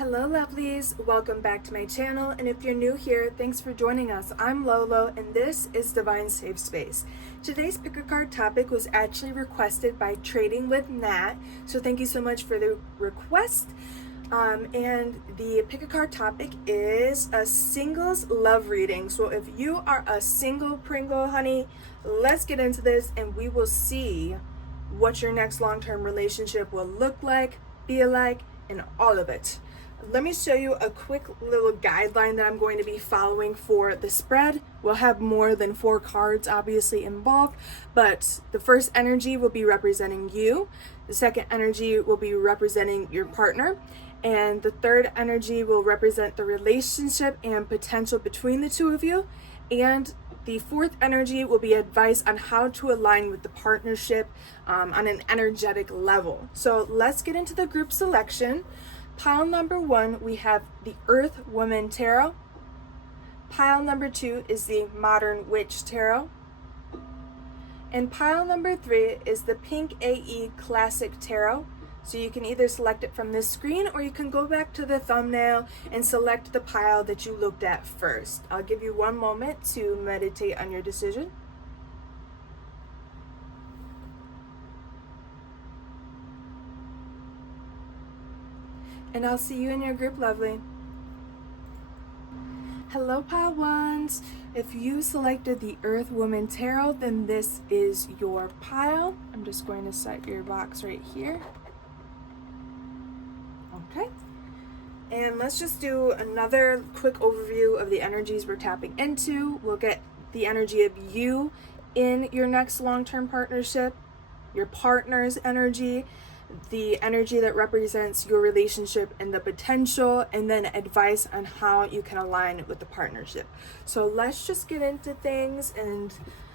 Hello lovelies, welcome back to my channel, and if you're new here, thanks for joining us. I'm Lolo and this is Divine Safe Space. Today's pick a card topic was actually requested by Trading with Nat, so thank you so much for the request. And the pick a card topic is a singles love reading. So if you are a single Pringle, honey, let's get into this and we will see what your next long-term relationship will look like, be like, and all of it. Let me show you a quick little guideline that I'm going to be following for the spread. We'll have more than 4 cards obviously involved, but the first energy will be representing you, the second energy will be representing your partner, and the third energy will represent the relationship and potential between the two of you, and the fourth energy will be advice on how to align with the partnership on an energetic level. So let's get into the group selection. Pile number 1, we have the Earth Woman Tarot. Pile number 2 is the Modern Witch Tarot. And pile number 3 is the Pink AE Classic Tarot. So you can either select it from this screen or you can go back to the thumbnail and select the pile that you looked at first. I'll give you one moment to meditate on your decision. And I'll see you in your group, lovely. Hello, pile ones. If you selected the Earth Woman Tarot, then this is your pile. I'm just going to set your box right here. Okay. And let's just do another quick overview of the energies we're tapping into. We'll get the energy of you in your next long-term partnership, your partner's energy, the energy that represents your relationship and the potential, and then advice on how you can align with the partnership. So let's just get into things and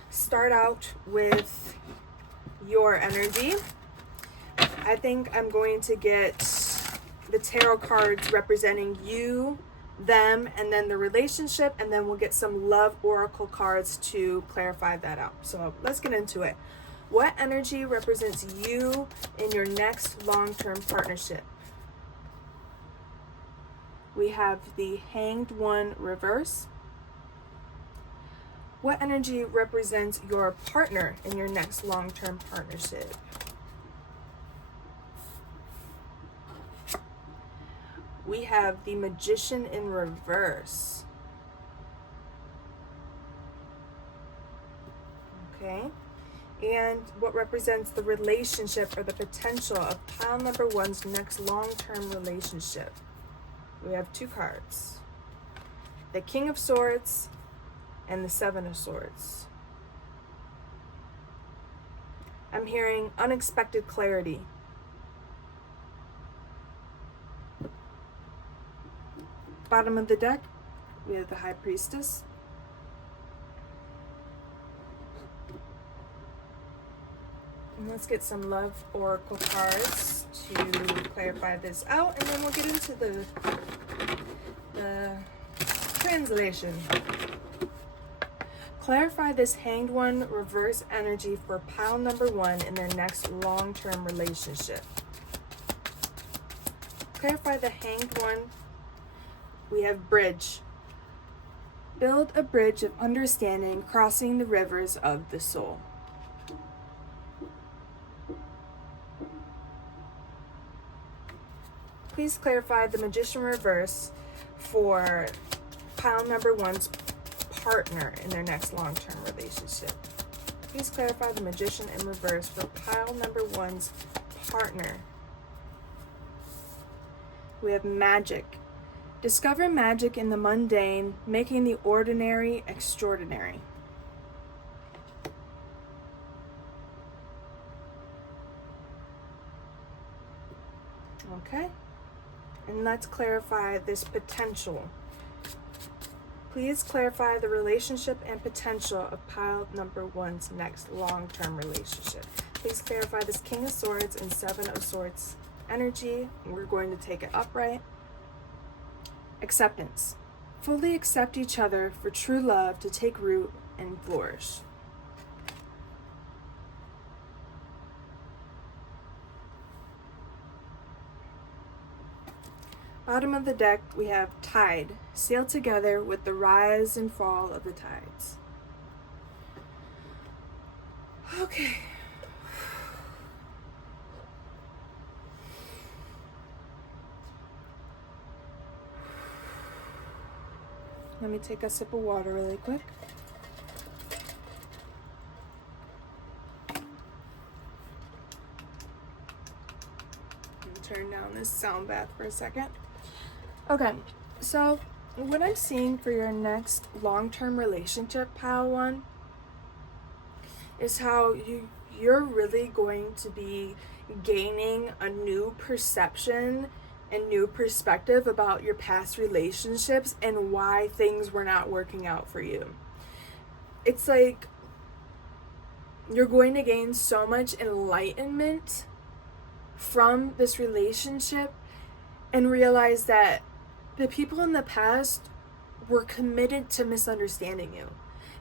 start out with your energy. I think I'm going to get the tarot cards representing you, them, and then the relationship, and then we'll get some love oracle cards to clarify that out. So let's get into it. What energy represents you in your next long-term partnership? We have the Hanged One reverse. What energy represents your partner in your next long-term partnership? We have the Magician in reverse. Okay. And what represents the relationship or the potential of pile number 1's next long-term relationship? We have 2 cards. The King of Swords and the 7 of Swords. I'm hearing unexpected clarity. Bottom of the deck, we have the High Priestess. And let's get some love oracle cards to clarify this out, and then we'll get into the translation. Clarify this Hanged One reverse energy for pile number 1 in their next long-term relationship. Clarify the Hanged One. We have bridge. Build a bridge of understanding crossing the rivers of the soul. Please clarify the Magician reverse for pile number 1's partner in their next long-term relationship. Please clarify the Magician in reverse for pile number 1's partner. We have magic. Discover magic in the mundane, making the ordinary extraordinary. Okay. And let's clarify this potential. Please clarify the relationship and potential of pile number 1's next long-term relationship. Please clarify this King of Swords and 7 of Swords energy. We're going to take it upright. Acceptance. Fully accept each other for true love to take root and flourish. Bottom of the deck, we have tide. Sail together with the rise and fall of the tides. Okay. Let me take a sip of water really quick. Turn down this sound bath for a second. Okay, so what I'm seeing for your next long-term relationship, pile one, is how you're really going to be gaining a new perception and new perspective about your past relationships and why things were not working out for you. It's like you're going to gain so much enlightenment from this relationship and realize that the people in the past were committed to misunderstanding you.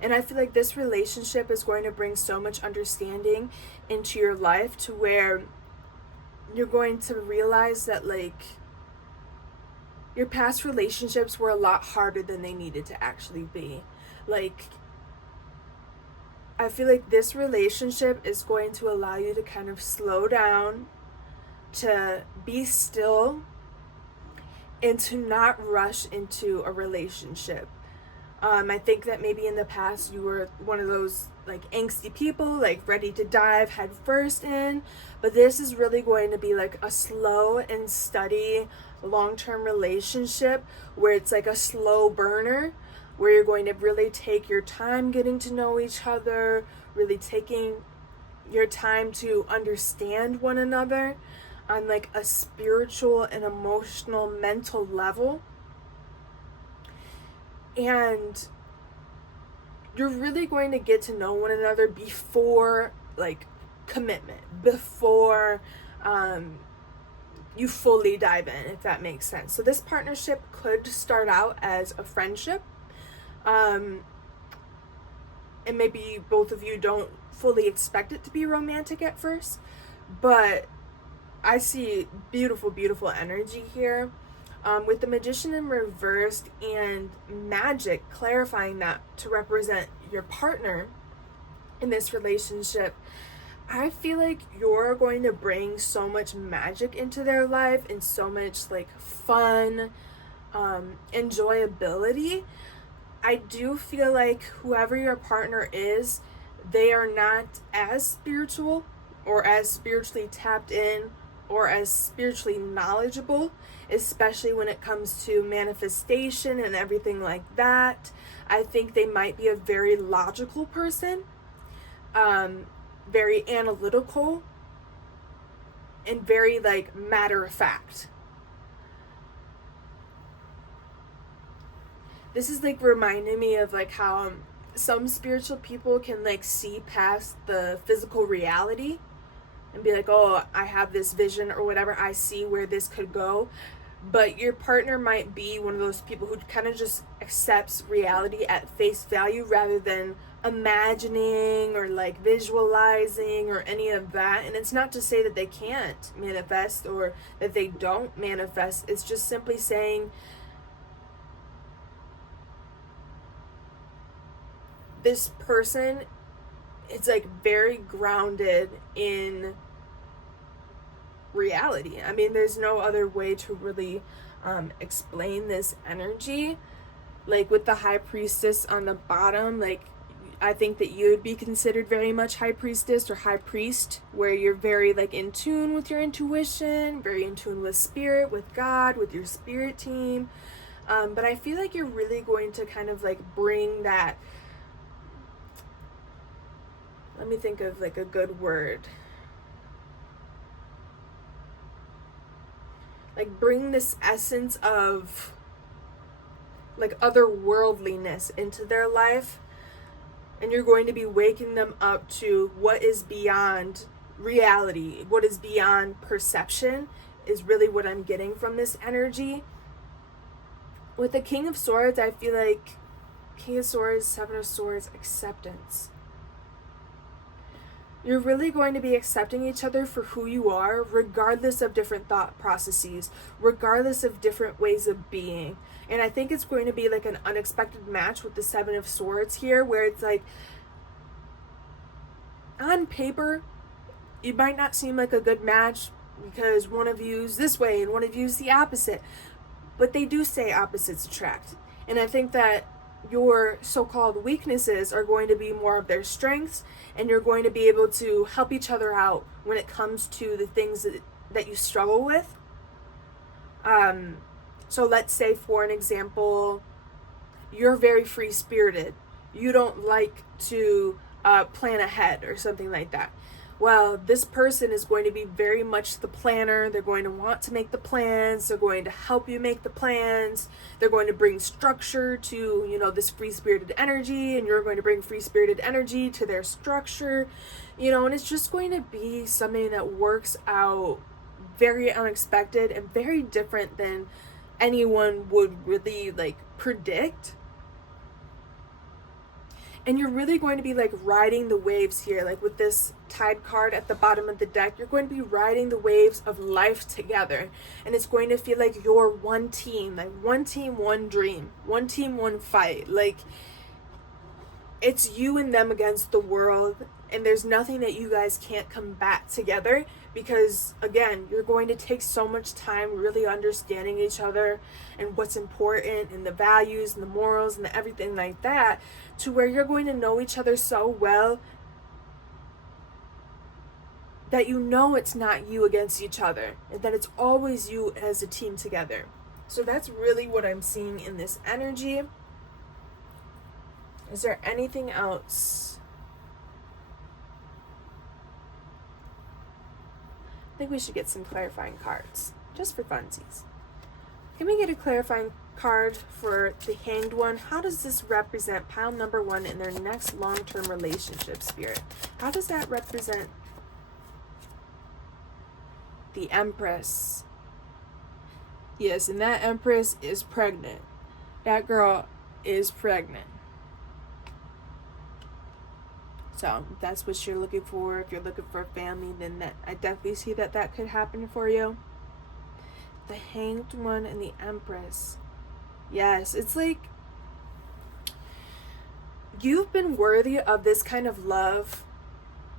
And I feel like this relationship is going to bring so much understanding into your life to where you're going to realize that, like, your past relationships were a lot harder than they needed to actually be. Like, I feel like this relationship is going to allow you to kind of slow down, to be still, and to not rush into a relationship. I think that maybe in the past you were one of those like angsty people, like ready to dive head first in, but this is really going to be like a slow and steady long-term relationship where it's like a slow burner, where you're going to really take your time getting to know each other, really taking your time to understand one another on like a spiritual and emotional, mental level. And you're really going to get to know one another before like commitment, before you fully dive in, if that makes sense. So this partnership could start out as a friendship, and maybe both of you don't fully expect it to be romantic at first, but I see beautiful, beautiful energy here. With the Magician in reversed and Magic clarifying that to represent your partner in this relationship, I feel like you're going to bring so much magic into their life and so much like fun, enjoyability. I do feel like whoever your partner is, they are not as spiritual or as spiritually tapped in or as spiritually knowledgeable, especially when it comes to manifestation and everything like that. I think they might be a very logical person, very analytical, and very like matter of fact. This is like reminding me of like how some spiritual people can like see past the physical reality and be like, oh, I have this vision or whatever, I see where this could go. But your partner might be one of those people who kind of just accepts reality at face value rather than imagining or like visualizing or any of that. And it's not to say that they can't manifest or that they don't manifest. It's just simply saying this person is like very grounded in reality. I mean, there's no other way to really explain this energy. Like with the High Priestess on the bottom, like I think that you would be considered very much High Priestess or High Priest, where you're very like in tune with your intuition, very in tune with spirit, with God, with your spirit team. But I feel like you're really going to kind of like bring that, let me think of like a good word, like bring this essence of like otherworldliness into their life, and you're going to be waking them up to what is beyond reality, what is beyond perception, is really what I'm getting from this energy. With the King of Swords, I feel like King of Swords, Seven of Swords, acceptance. You're really going to be accepting each other for who you are, regardless of different thought processes, regardless of different ways of being. And I think it's going to be like an unexpected match with the Seven of Swords here, where it's like, on paper, it might not seem like a good match because one of you's this way and one of you's the opposite. But they do say opposites attract. And I think that your so-called weaknesses are going to be more of their strengths, and you're going to be able to help each other out when it comes to the things that you struggle with. So let's say, for an example, you're very free-spirited. You don't like to plan ahead or something like that. Well, this person is going to be very much the planner. They're going to want to make the plans. They're going to help you make the plans. They're going to bring structure to, you know, this free-spirited energy, and you're going to bring free-spirited energy to their structure, you know, and it's just going to be something that works out very unexpected and very different than anyone would really like predict. And you're really going to be like riding the waves here, like with this Tide card at the bottom of the deck. You're going to be riding the waves of life together. And it's going to feel like you're one team, one dream, one team, one fight. Like, it's you and them against the world. And there's nothing that you guys can't combat together, because again, you're going to take so much time really understanding each other and what's important and the values and the morals and the everything like that, to where you're going to know each other so well that you know it's not you against each other, and that it's always you as a team together. So that's really what I'm seeing in this energy. Is there anything else? I think we should get some clarifying cards, just for funsies. Can we get a clarifying card for the Hanged One? How does this represent pile number 1 in their next long-term relationship, Spirit? How does that represent the Empress? Yes, and that Empress is pregnant. That girl is pregnant. So if that's what you're looking for, if you're looking for a family, then that I definitely see that could happen for you. The Hanged One and the Empress. Yes, it's like you've been worthy of this kind of love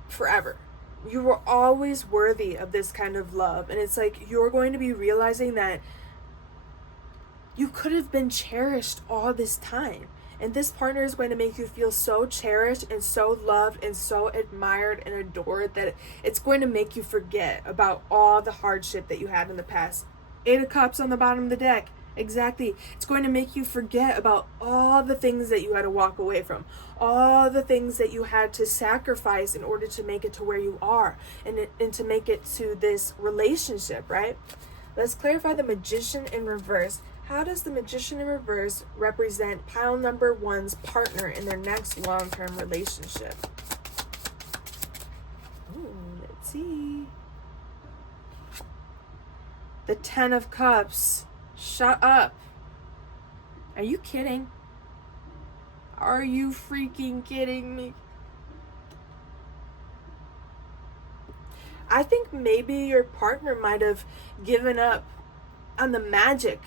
forever. You were always worthy of this kind of love. And it's like you're going to be realizing that you could have been cherished all this time. And this partner is going to make you feel so cherished and so loved and so admired and adored that it's going to make you forget about all the hardship that you had in the past. 8 of Cups on the bottom of the deck. Exactly. It's going to make you forget about all the things that you had to walk away from, all the things that you had to sacrifice in order to make it to where you are, and to make it to this relationship, right? Let's clarify the Magician in reverse. How does the Magician in reverse represent pile number 1's partner in their next long-term relationship? Ooh, let's see. The 10 of Cups. Shut up. Are you kidding? Are you freaking kidding me? I think maybe your partner might have given up on the magic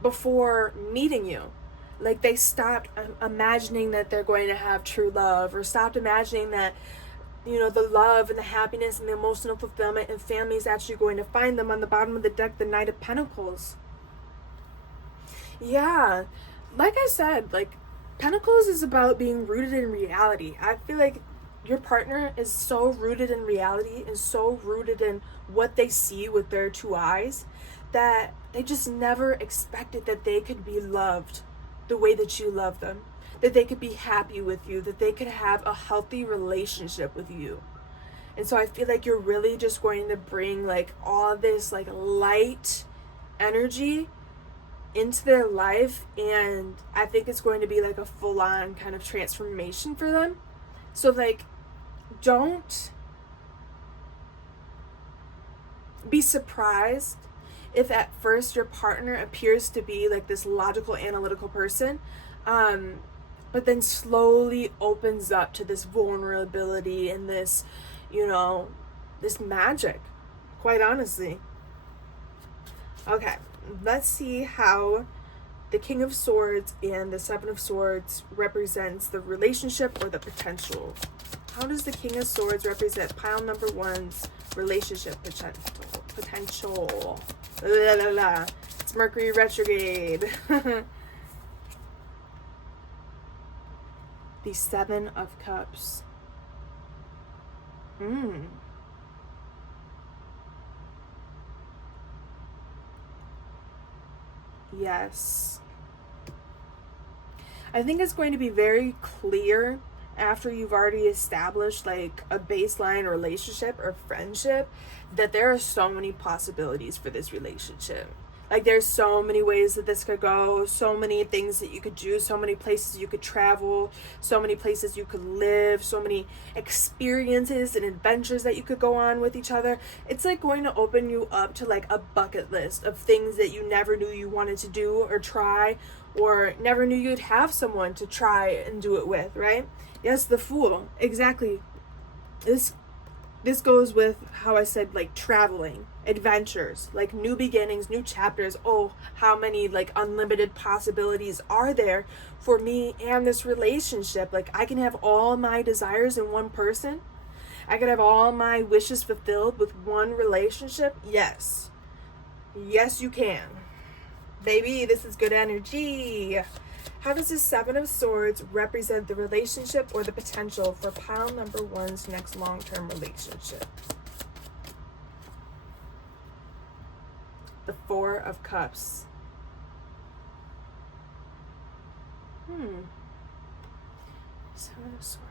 before meeting you. Like they stopped imagining that they're going to have true love, or stopped imagining that, you know, the love and the happiness and the emotional fulfillment and family is actually going to find them. On the bottom of the deck, the Knight of Pentacles. Yeah, like I said, like Pentacles is about being rooted in reality. I feel like your partner is so rooted in reality and so rooted in what they see with their 2 eyes that they just never expected that they could be loved the way that you love them, that they could be happy with you, that they could have a healthy relationship with you. And so I feel like you're really just going to bring like all this like light energy into their life, and I think it's going to be like a full-on kind of transformation for them. So like, don't be surprised if at first your partner appears to be like this logical, analytical person. but then slowly opens up to this vulnerability and this, this magic, quite honestly. Okay, let's see how the King of Swords and the Seven of Swords represents the relationship or the potential. How does the King of Swords represent pile number one's relationship potential? La, la, la. It's Mercury retrograde. The Seven of Cups. Yes. I think it's going to be very clear after you've already established like a baseline relationship or friendship that there are so many possibilities for this relationship. Like there's so many ways that this could go, so many things that you could do, so many places you could travel, so many places you could live, so many experiences and adventures that you could go on with each other. It's like going to open you up to like a bucket list of things that you never knew you wanted to do or try, or never knew you'd have someone to try and do it with, right? Yes, the Fool. Exactly. This goes with how I said, like, traveling, adventures, like new beginnings, new chapters. Oh, how many like unlimited possibilities are there for me and this relationship? Like, I can have all my desires in one person. I could have all my wishes fulfilled with one relationship. Yes, you can. Baby, this is good energy. How does the Seven of Swords represent the relationship or the potential for pile number one's next long-term relationship? The Four of Cups. Seven of Swords.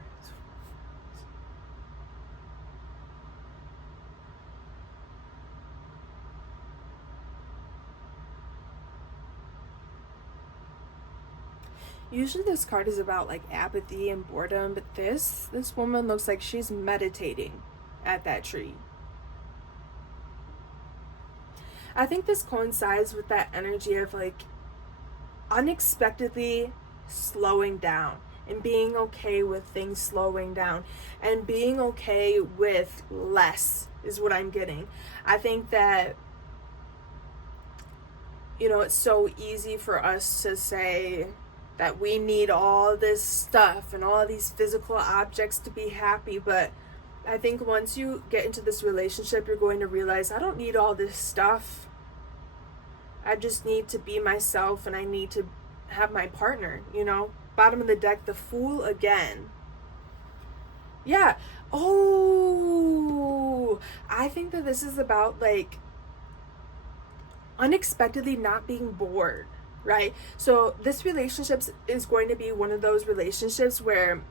Usually this card is about like apathy and boredom, but this woman looks like she's meditating at that tree. I think this coincides with that energy of like unexpectedly slowing down and being okay with things slowing down and being okay with less is what I'm getting. I think that, it's so easy for us to say that we need all this stuff and all these physical objects to be happy, but I think once you get into this relationship, you're going to realize I don't need all this stuff. I just need to be myself and I need to have my partner, Bottom of the deck, the Fool again. Yeah. Oh, I think that this is about like unexpectedly not being bored. Right? So this relationship is going to be one of those relationships where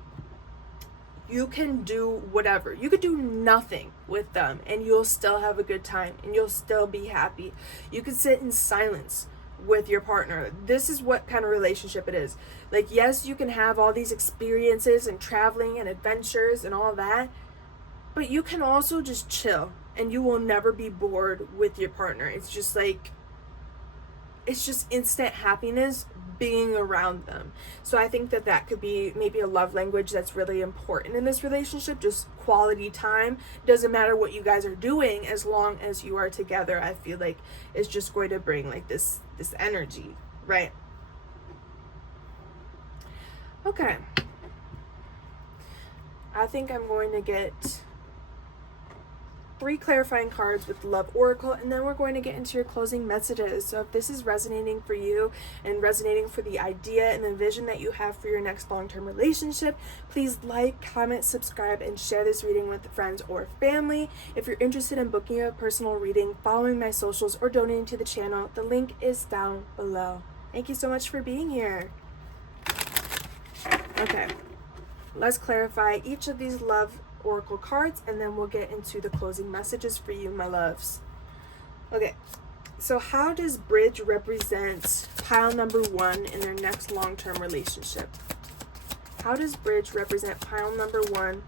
you can do whatever. You could do nothing with them and you'll still have a good time and you'll still be happy. You could sit in silence with your partner. This is what kind of relationship it is. Like, yes, you can have all these experiences and traveling and adventures and all that, but you can also just chill and you will never be bored with your partner. It's just instant happiness being around them. So I think that could be maybe a love language that's really important in this relationship. Just quality time. Doesn't matter what you guys are doing as long as you are together. I feel like it's just going to bring like this energy, right? Okay. I think I'm going to get 3 clarifying cards with Love Oracle, and then we're going to get into your closing messages. So if this is resonating for you and resonating for the idea and the vision that you have for your next long-term relationship, please like, comment, subscribe, and share this reading with friends or family. If you're interested in booking a personal reading, following my socials, or donating to the channel, the link is down below. Thank you so much for being here. Okay, let's clarify each of these Love Oracle cards, and then we'll get into the closing messages for you, my loves. Okay, so how does Bridge represent pile number one in their next long-term relationship? How does Bridge represent pile number one?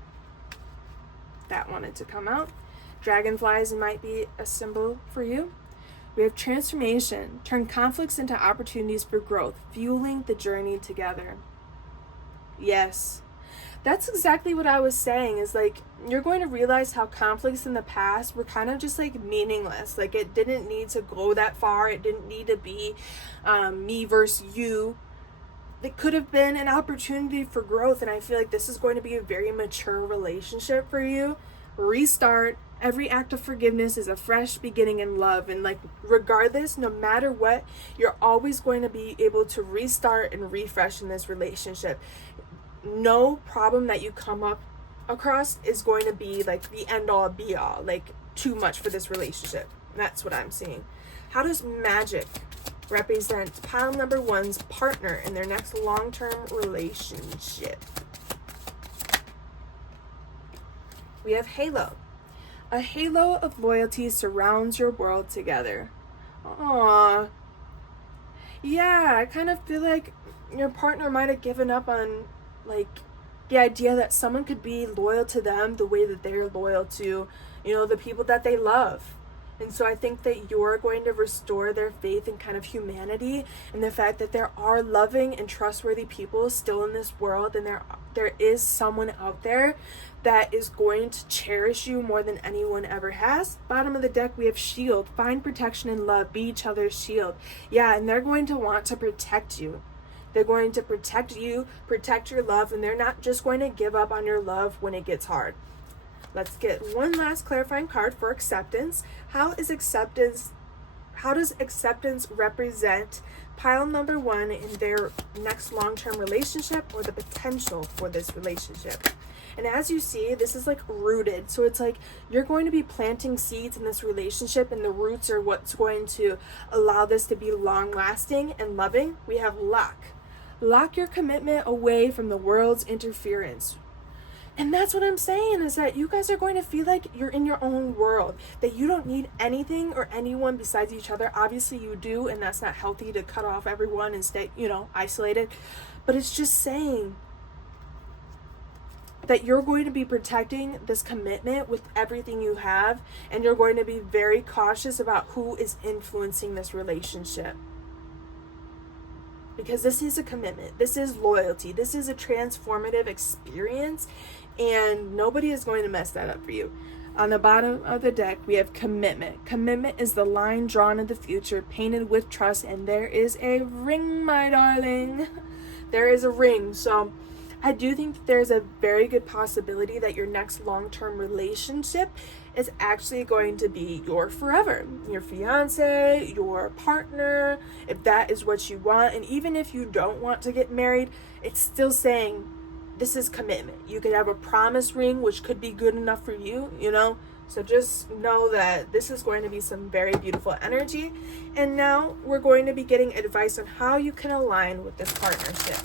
That wanted to come out. Dragonflies might be a symbol for you. We have transformation. Turn conflicts into opportunities for growth, fueling the journey together. Yes. That's exactly what I was saying, is like, you're going to realize how conflicts in the past were kind of just like meaningless. Like, it didn't need to go that far. It didn't need to be me versus you. It could have been an opportunity for growth. And I feel like this is going to be a very mature relationship for you. Restart. Every act of forgiveness is a fresh beginning in love. And like, regardless, no matter what, you're always going to be able to restart and refresh in this relationship. No problem that you come up across is going to be like the end all be all, like too much for this relationship. That's what I'm seeing. How does magic represent pile number one's partner in their next long-term relationship? We have halo. A halo of loyalty surrounds your world together. Aww. Yeah, I kind of feel like your partner might have given up on like the idea that someone could be loyal to them the way that they're loyal to, the people that they love. And so I think that you're going to restore their faith in kind of humanity and the fact that there are loving and trustworthy people still in this world, and there is someone out there that is going to cherish you more than anyone ever has. Bottom of the deck, we have shield. Find protection and love. Be each other's shield. Yeah, and they're going to want to protect you. They're going to protect you, protect your love, and they're not just going to give up on your love when it gets hard. Let's get one last clarifying card for acceptance. How does acceptance represent pile number one in their next long-term relationship, or the potential for this relationship? And as you see, this is like rooted. So it's like you're going to be planting seeds in this relationship, and the roots are what's going to allow this to be long-lasting and loving. We have lock. Lock your commitment away from the world's interference. And that's what I'm saying, is that you guys are going to feel like you're in your own world, that you don't need anything or anyone besides each other. Obviously you do, and that's not healthy to cut off everyone and stay, isolated. But it's just saying that you're going to be protecting this commitment with everything you have, and you're going to be very cautious about who is influencing this relationship. Because this is a commitment, this is loyalty, this is a transformative experience, and nobody is going to mess that up for you. On the bottom of the deck, we have commitment. Commitment is the line drawn in the future, painted with trust, and there is a ring, my darling. There is a ring. So I do think that there's a very good possibility that your next long-term relationship is actually going to be your forever, your fiance, your partner, if that is what you want. And even if you don't want to get married, it's still saying this is commitment. You could have a promise ring, which could be good enough for you, So just know that this is going to be some very beautiful energy. And now we're going to be getting advice on how you can align with this partnership.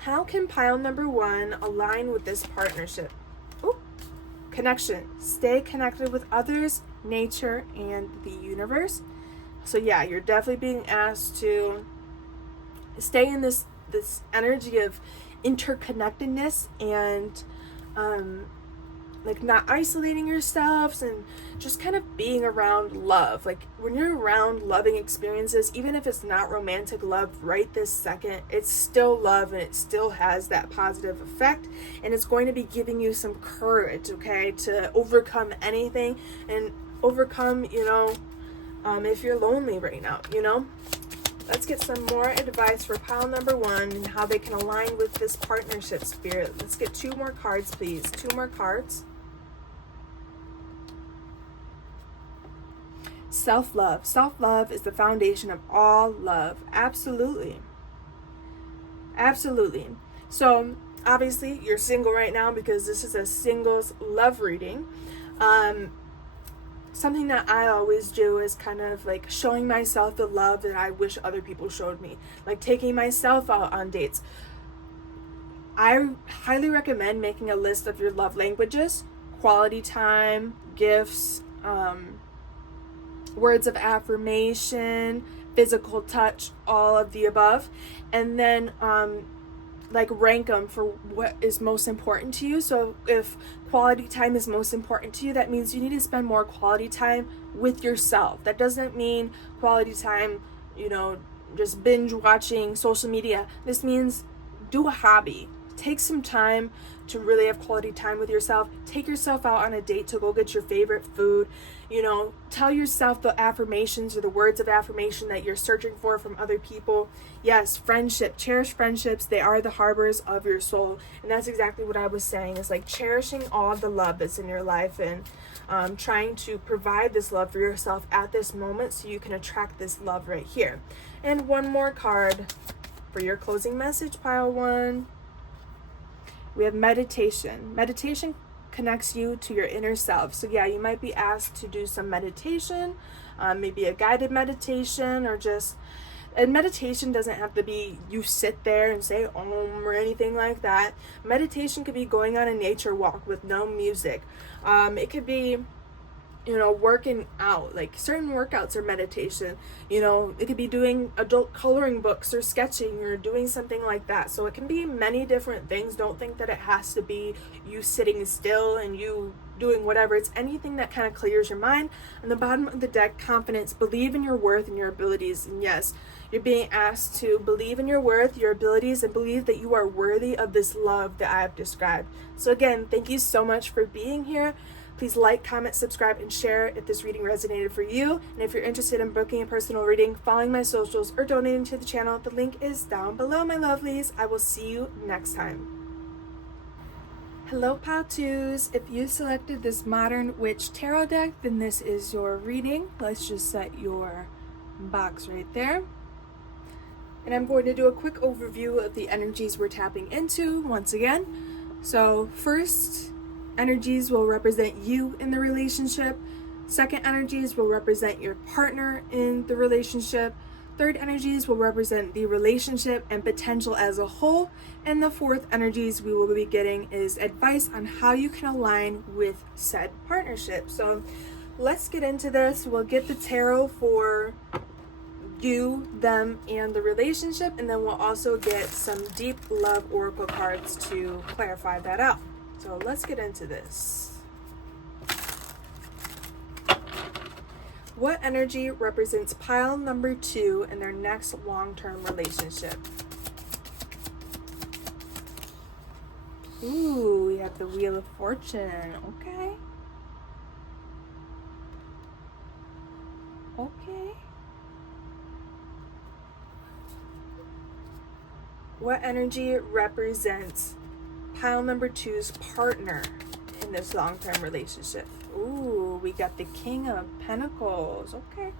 How can pile number one align with this partnership? Ooh, connection. Stay connected with others, nature, and the universe. So yeah, you're definitely being asked to stay in this energy of interconnectedness and like not isolating yourselves, and just kind of being around love. Like when you're around loving experiences, even if it's not romantic love right this second, it's still love, and it still has that positive effect, and it's going to be giving you some courage, okay, to overcome anything, and overcome, if you're lonely right now, Let's get some more advice for pile number one and how they can align with this partnership, spirit. Let's get two more cards, please. Two more cards. Self-love. Self-love is the foundation of all love. Absolutely. Absolutely. So, obviously, you're single right now because this is a singles love reading. Something that I always do is kind of like showing myself the love that I wish other people showed me. Like taking myself out on dates. I highly recommend making a list of your love languages, quality time, gifts, words of affirmation, physical touch, all of the above. And then like rank them for what is most important to you. So if quality time is most important to you, that means you need to spend more quality time with yourself. That doesn't mean quality time, just binge watching social media. This means do a hobby. Take some time to really have quality time with yourself. Take yourself out on a date to go get your favorite food. Tell yourself the affirmations or the words of affirmation that you're searching for from other people. Yes, friendship, cherish friendships. They are the harbors of your soul. And that's exactly what I was saying, is like cherishing all the love that's in your life and trying to provide this love for yourself at this moment so you can attract this love right here. And one more card for your closing message, pile one. We have meditation. Meditation connects you to your inner self. So yeah, you might be asked to do some meditation, maybe a guided meditation, and meditation doesn't have to be you sit there and say om or anything like that. Meditation could be going on a nature walk with no music. It could be working out. Like certain workouts are meditation. It could be doing adult coloring books or sketching or doing something like that. So it can be many different things. Don't think that it has to be you sitting still and you doing whatever. It's anything that kind of clears your mind. On the bottom of the deck, confidence. Believe in your worth and your abilities. And yes, you're being asked to believe in your worth, your abilities, and believe that you are worthy of this love that I have described. So again, thank you so much for being here. Please like, comment, subscribe, and share if this reading resonated for you. And if you're interested in booking a personal reading, following my socials, or donating to the channel, the link is down below, my lovelies. I will see you next time. Hello, Pile 2s. If you selected this Modern Witch Tarot deck, then this is your reading. Let's just set your box right there. And I'm going to do a quick overview of the energies we're tapping into once again. So first, energies will represent you in the relationship. Second energies will represent your partner in the relationship. Third energies will represent the relationship and potential as a whole. And the fourth energies we will be getting is advice on how you can align with said partnership. So let's get into this. We'll get the tarot for you, them, and the relationship. And then we'll also get some deep love oracle cards to clarify that out. So let's get into this. What energy represents pile number 2 in their next long-term relationship? Ooh, we have the Wheel of Fortune. Okay. Okay. What energy represents pile number 2's partner in this long-term relationship? Ooh, we got the King of Pentacles. Okay.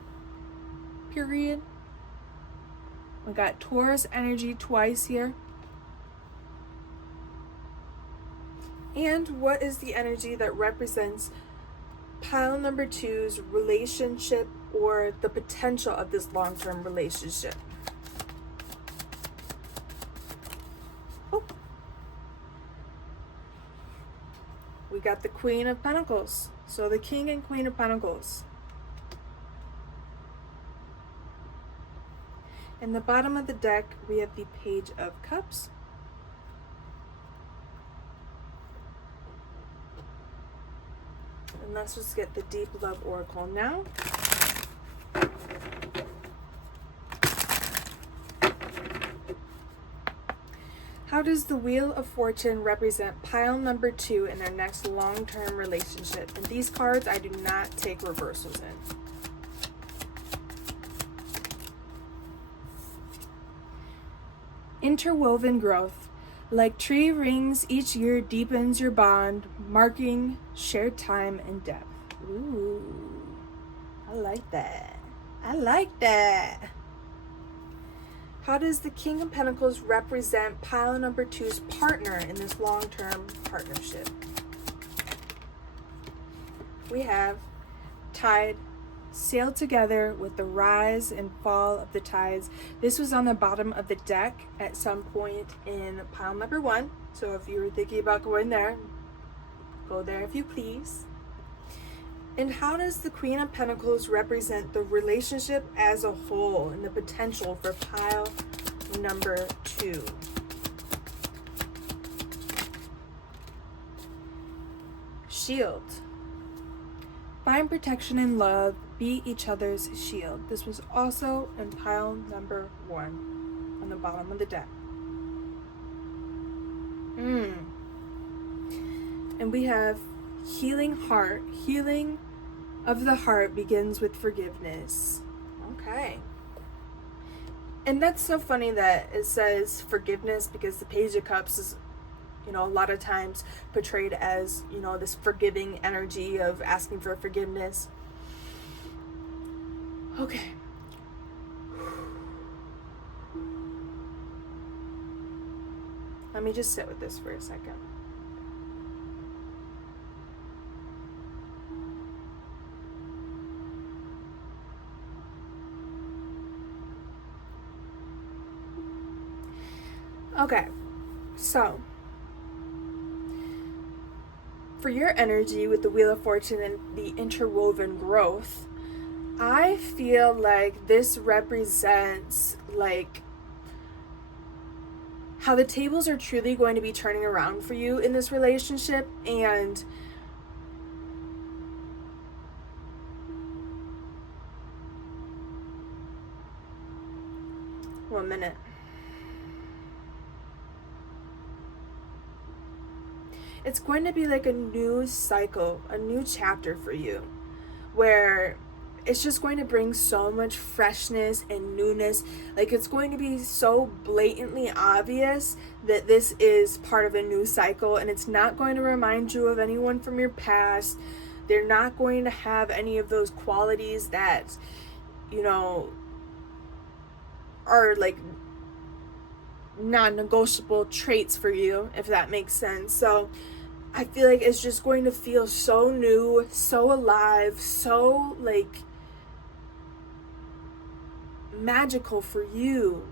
Period. We got Taurus energy twice here. And what is the energy that represents pile number 2's relationship or the potential of this long-term relationship? Oh. We got the Queen of Pentacles. So the King and Queen of Pentacles. In the bottom of the deck, we have the Page of Cups. And let's just get the Deep Love Oracle now. How does the Wheel of Fortune represent pile number 2 in their next long-term relationship? And these cards, I do not take reversals in. Interwoven growth. Like tree rings, each year deepens your bond, marking shared time and depth. Ooh, I like that. I like that. How does the King of Pentacles represent pile number 2's partner in this long-term partnership? We have Tide, sail together with the rise and fall of the tides. This was on the bottom of the deck at some point in pile number 1. So if you were thinking about going there, go there if you please. And how does the Queen of Pentacles represent the relationship as a whole and the potential for pile number 2? shield. Find protection and love. Be each other's shield. This was also in pile number 1 on the bottom of the deck. And we have healing heart. Healing of the heart begins with forgiveness. Okay. And that's so funny that it says forgiveness, because the Page of Cups is, a lot of times portrayed as, this forgiving energy of asking for forgiveness. Okay. Let me just sit with this for a second. Okay, so for your energy with the Wheel of Fortune and the interwoven growth, I feel like this represents like how the tables are truly going to be turning around for you in this relationship. And one minute. It's going to be like a new cycle, a new chapter for you, where it's just going to bring so much freshness and newness. Like, it's going to be so blatantly obvious that this is part of a new cycle, and it's not going to remind you of anyone from your past. They're not going to have any of those qualities that, are like non-negotiable traits for you, if that makes sense. So I feel like it's just going to feel so new, so alive, so like magical for you,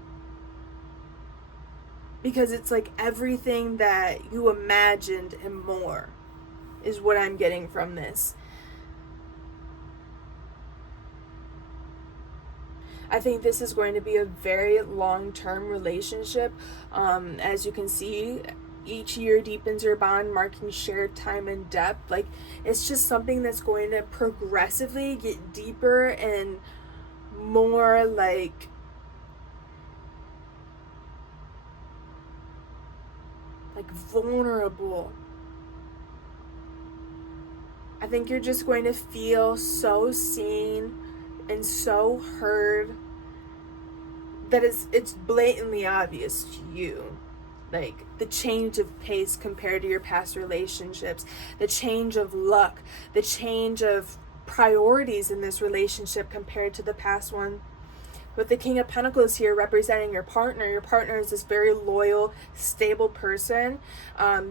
because it's like everything that you imagined and more is what I'm getting from this. I think this is going to be a very long-term relationship. As you can see, each year deepens your bond, marking shared time and depth. Like, it's just something that's going to progressively get deeper and more like vulnerable. I think you're just going to feel so seen and so heard that it's blatantly obvious to you, like the change of pace compared to your past relationships, the change of luck, the change of priorities in this relationship compared to the past one. With the King of Pentacles here representing your partner is this very loyal, stable person.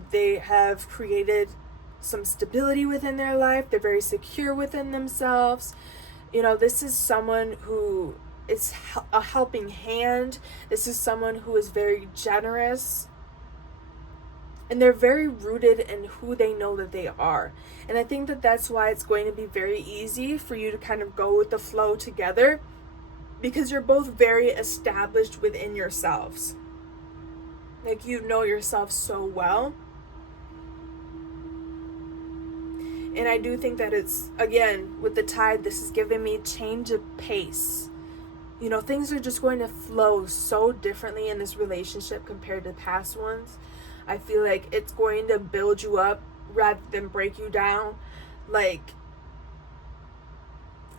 They have created some stability within their life. They're very secure within themselves. This is someone who is a helping hand. This is someone who is very generous. And they're very rooted in who they know that they are. And I think that that's why it's going to be very easy for you to kind of go with the flow together, because you're both very established within yourselves. Like, you know yourself so well. And I do think that it's, again, with the tide, this is giving me change of pace. Things are just going to flow so differently in this relationship compared to past ones. I feel like it's going to build you up rather than break you down. Like,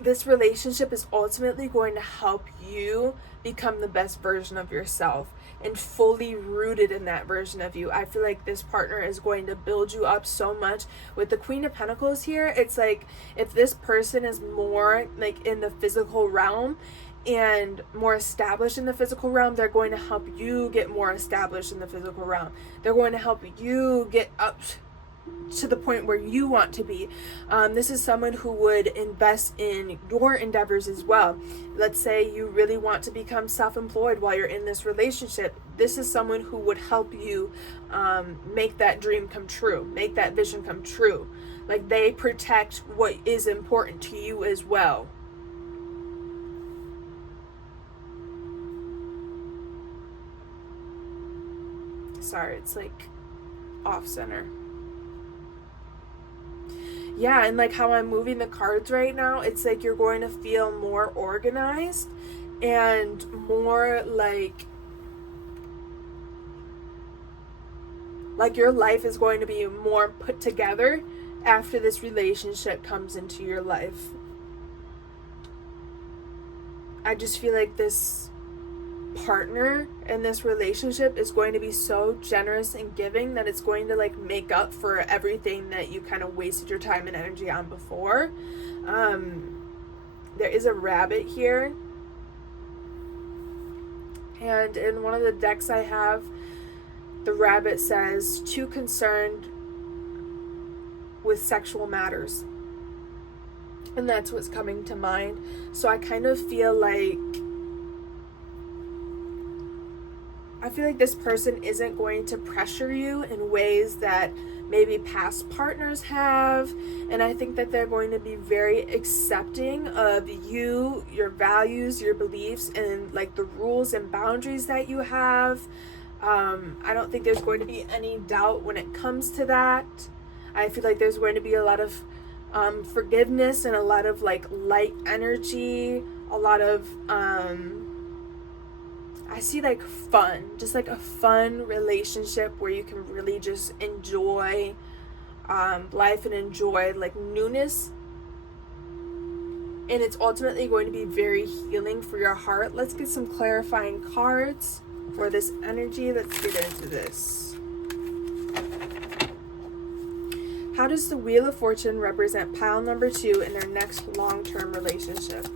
this relationship is ultimately going to help you become the best version of yourself and fully rooted in that version of you. I feel like this partner is going to build you up so much. With the Queen of Pentacles here, it's like if this person is more like in the physical realm and more established in the physical realm, they're going to help you get more established in the physical realm. They're going to help you get up to the point where you want to be. This is someone who would invest in your endeavors as well. Let's say you really want to become self-employed while you're in this relationship. This is someone who would help you make that dream come true, make that vision come true. Like, they protect what is important to you as well. Sorry, it's like off center. Yeah, and like how I'm moving the cards right now, it's like you're going to feel more organized and more like your life is going to be more put together after this relationship comes into your life. I just feel like this partner in this relationship is going to be so generous and giving that it's going to like make up for everything that you kind of wasted your time and energy on before. There is a rabbit here, and in one of the decks I have, the rabbit says, too concerned with sexual matters. And that's what's coming to mind. So I kind of feel like this person isn't going to pressure you in ways that maybe past partners have. And I think that they're going to be very accepting of you, your values, your beliefs, and like the rules and boundaries that you have. I don't think there's going to be any doubt when it comes to that. I feel like there's going to be a lot of forgiveness and a lot of like light energy, a lot of I see like fun, just like a fun relationship where you can really just enjoy life and enjoy like newness. And it's ultimately going to be very healing for your heart. Let's get some clarifying cards for this energy. Let's get into this. How does the Wheel of Fortune represent pile number 2 in their next long-term relationship?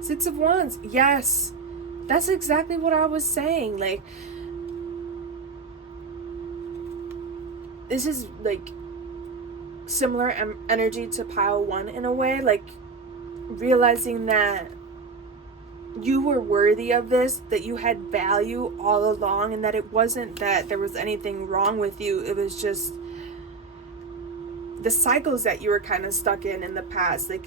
Six of Wands. Yes. That's exactly what I was saying. Like, this is like similar energy to pile 1 in a way. Like, realizing that you were worthy of this, that you had value all along, and that it wasn't that there was anything wrong with you. It was just the cycles that you were kind of stuck in the past. Like,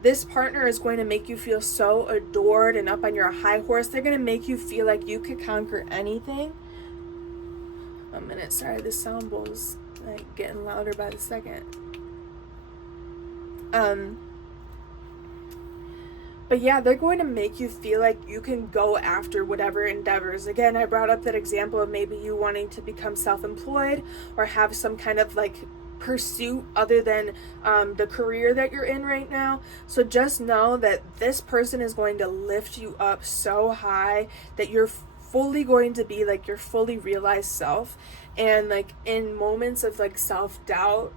this partner is going to make you feel so adored and up on your high horse. They're going to make you feel like you could conquer anything. A minute, sorry, the sound bowl's like getting louder by the second. But yeah, they're going to make you feel like you can go after whatever endeavors. Again, I brought up that example of maybe you wanting to become self-employed or have some kind of like pursuit other than the career that you're in right now. So just know that this person is going to lift you up so high that you're fully going to be like your fully realized self. And like in moments of like self-doubt,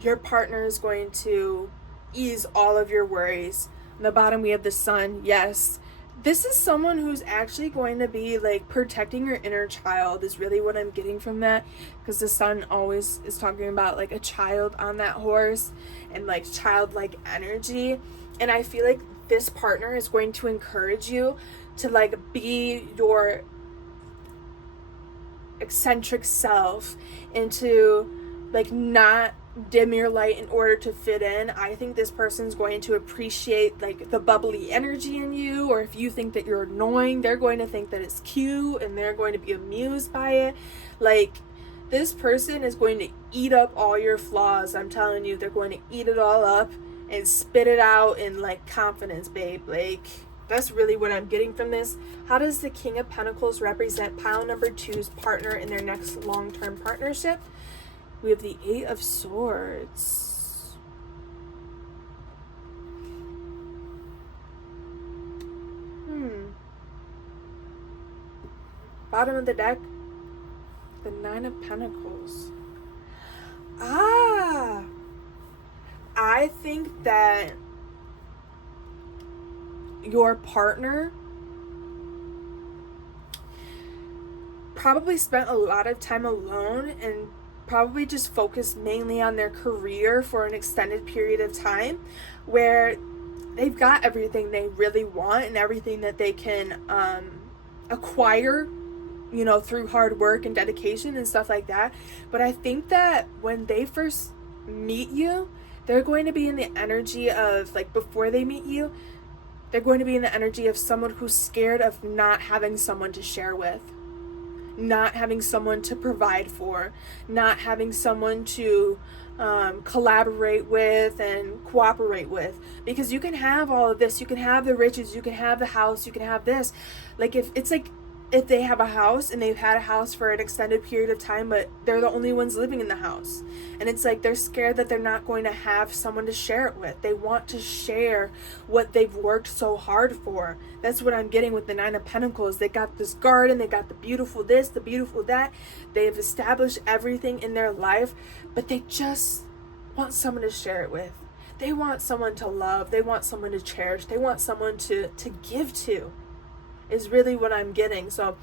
your partner is going to ease all of your worries. On the bottom we have the Sun. Yes, this is someone who's actually going to be like protecting your inner child is really what I'm getting from that, because the Sun always is talking about like a child on that horse and like childlike energy. And I feel like this partner is going to encourage you to like be your eccentric self and to like not dim your light in order to fit in. I think this person's going to appreciate like the bubbly energy in you, or if you think that you're annoying, they're going to think that it's cute and they're going to be amused by it. Like, this person is going to eat up all your flaws. I'm telling you, they're going to eat it all up and spit it out in like confidence, babe. Like, that's really what I'm getting from this. How does the King of Pentacles represent pile number 2's partner in their next long-term partnership? We have the 8 of Swords. Bottom of the deck, the 9 of Pentacles. I think that your partner probably spent a lot of time alone and probably just focused mainly on their career for an extended period of time, where they've got everything they really want and everything that they can acquire, you know, through hard work and dedication and stuff like that. But I think that when they first meet you, they're going to be in the energy of, like, before they meet you, they're going to be in the energy of someone who's scared of not having someone to share with. not having someone to provide for, not having someone to collaborate with and cooperate with. Because you can have all of this, you can have the riches, you can have the house, you can have this. Like if they have a house and they've had a house for an extended period of time, but they're the only ones living in the house, and it's like they're scared that they're not going to have someone to share it with. They want to share what they've worked so hard for. That's what I'm getting with the Nine of Pentacles. They got this garden, they got the beautiful this, the beautiful that. They've established everything in their life, but they just want someone to share it with. They want someone to love, they want someone to cherish, they want someone to give to, is really what I'm getting. So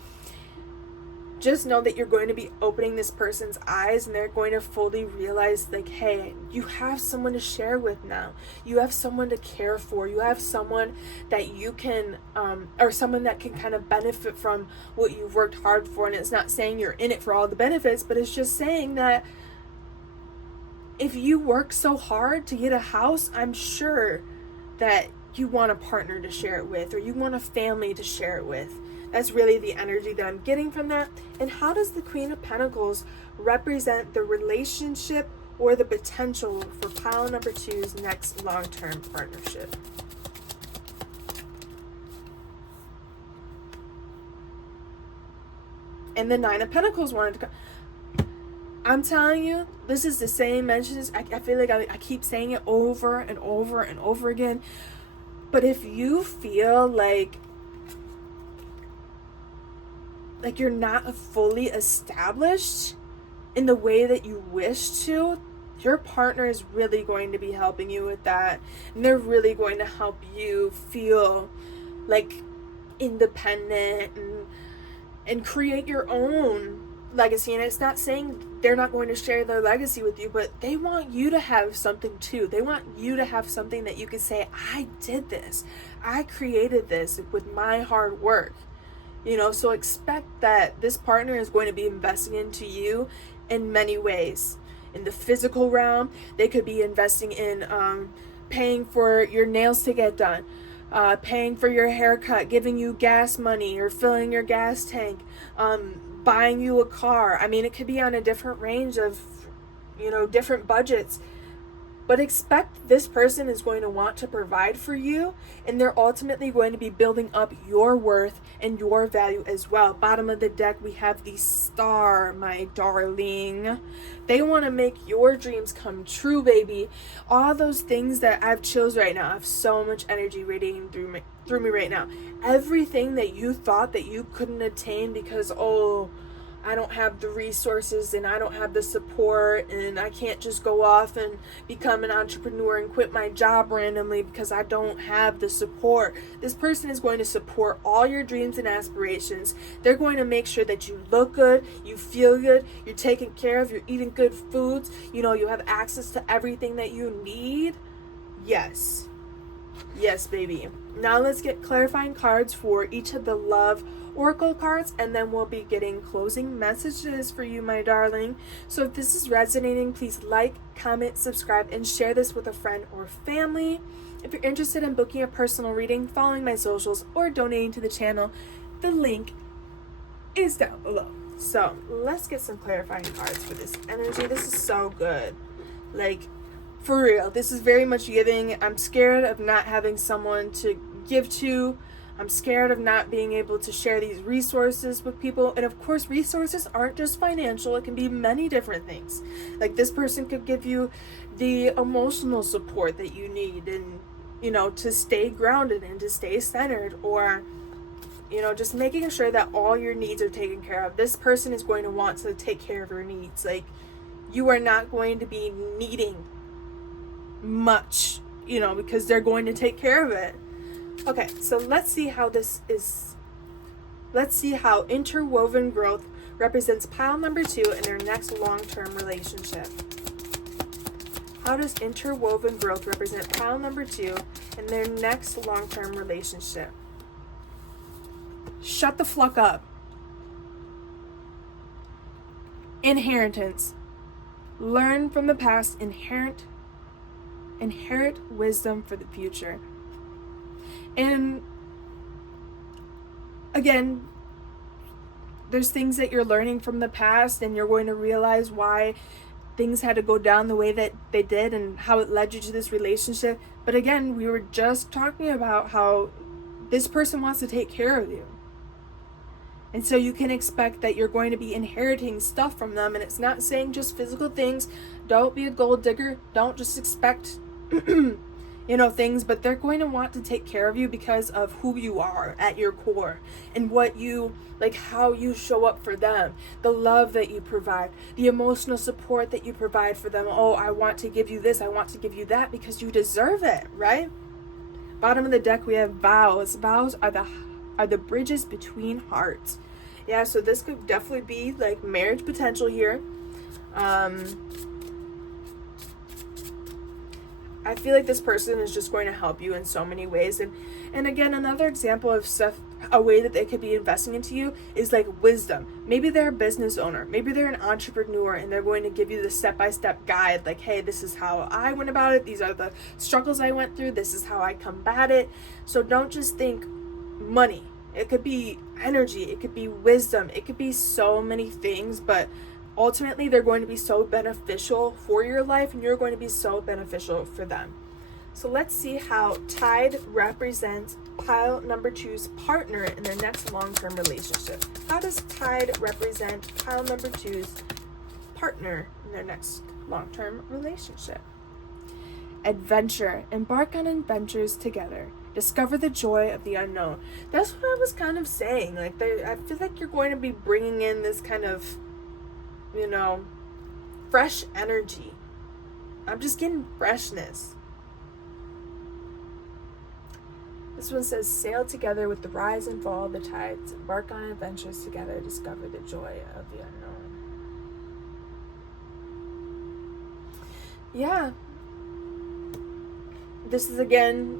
just know that you're going to be opening this person's eyes, and they're going to fully realize, like, hey, you have someone to share with now. You have someone to care for. You have someone that you can, or someone that can kind of benefit from what you've worked hard for. And it's not saying you're in it for all the benefits, but it's just saying that if you work so hard to get a house, I'm sure that you want a partner to share it with, or you want a family to share it with. That's really the energy that I'm getting from that. And how does the Queen of Pentacles represent the relationship or the potential for pile number 2's next long-term partnership? And the Nine of Pentacles wanted to come. I'm telling you, this is the same mentions. I feel like I keep saying it over and over and over again. But if you feel like you're not fully established in the way that you wish to, your partner is really going to be helping you with that. And they're really going to help you feel like independent and create your own legacy. And it's not saying they're not going to share their legacy with you, but they want you to have something too. They want you to have something that you can say, I did this, I created this with my hard work. So expect that this partner is going to be investing into you in many ways. In the physical realm, they could be investing in paying for your nails to get done, paying for your haircut, giving you gas money or filling your gas tank, buying you a car. I mean, it could be on a different range of, different budgets. But expect this person is going to want to provide for you, and they're ultimately going to be building up your worth and your value as well. Bottom of the deck, we have the Star, my darling. They want to make your dreams come true, baby. All those things that I have chills right now. I have so much energy radiating through me right now. Everything that you thought that you couldn't attain because, I don't have the resources and I don't have the support and I can't just go off and become an entrepreneur and quit my job randomly because I don't have the support. This person is going to support all your dreams and aspirations. They're going to make sure that you look good, you feel good, you're taken care of, you're eating good foods, you have access to everything that you need. Yes, baby. Now let's get clarifying cards for each of the love oracle cards, and then we'll be getting closing messages for you, my darling. So if this is resonating, please like, comment, subscribe, and share this with a friend or family. If you're interested in booking a personal reading, following my socials, or donating to the channel, the link is down below. So let's get some clarifying cards for this energy. This is so good. For real, this is very much giving. I'm scared of not having someone to give to. I'm scared of not being able to share these resources with people. And of course, resources aren't just financial. It can be many different things. This person could give you the emotional support that you need and, to stay grounded and to stay centered, or, just making sure that all your needs are taken care of. This person is going to want to take care of your needs. You are not going to be needing much, because they're going to take care of it. Okay, so let's see how interwoven growth represents pile number 2 in their next long-term relationship. How does interwoven growth represent pile number 2 in their next long-term relationship? Shut the fuck up. Inheritance. Learn from the past. Inherit wisdom for the future. And again, there's things that you're learning from the past, and you're going to realize why things had to go down the way that they did and how it led you to this relationship. But again, we were just talking about how this person wants to take care of you. And so you can expect that you're going to be inheriting stuff from them. And it's not saying just physical things. Don't be a gold digger. Don't just expect, things. But they're going to want to take care of you because of who you are at your core. And what you, how you show up for them. The love that you provide. The emotional support that you provide for them. Oh, I want to give you this. I want to give you that because you deserve it, right? Bottom of the deck, we have vows. Vows are the bridges between hearts. Yeah, so this could definitely be marriage potential here. I feel like this person is just going to help you in so many ways. And again, another example of stuff, a way that they could be investing into you is wisdom. Maybe they're a business owner. Maybe they're an entrepreneur, and they're going to give you the step-by-step guide. Hey, this is how I went about it. These are the struggles I went through. This is how I combat it. So don't just think money. It could be energy. It could be wisdom. It could be so many things, but ultimately they're going to be so beneficial for your life, and you're going to be so beneficial for them. So let's see how Tide represents pile number 2's partner in their next long-term relationship. How does Tide represent pile number 2's partner in their next long-term relationship? Adventure. Embark on adventures together. Discover the joy of the unknown. That's what I was kind of saying. I feel like you're going to be bringing in this kind of, fresh energy. I'm just getting freshness. This one says, sail together with the rise and fall of the tides. Embark on adventures together. Discover the joy of the unknown. Yeah. This is, again,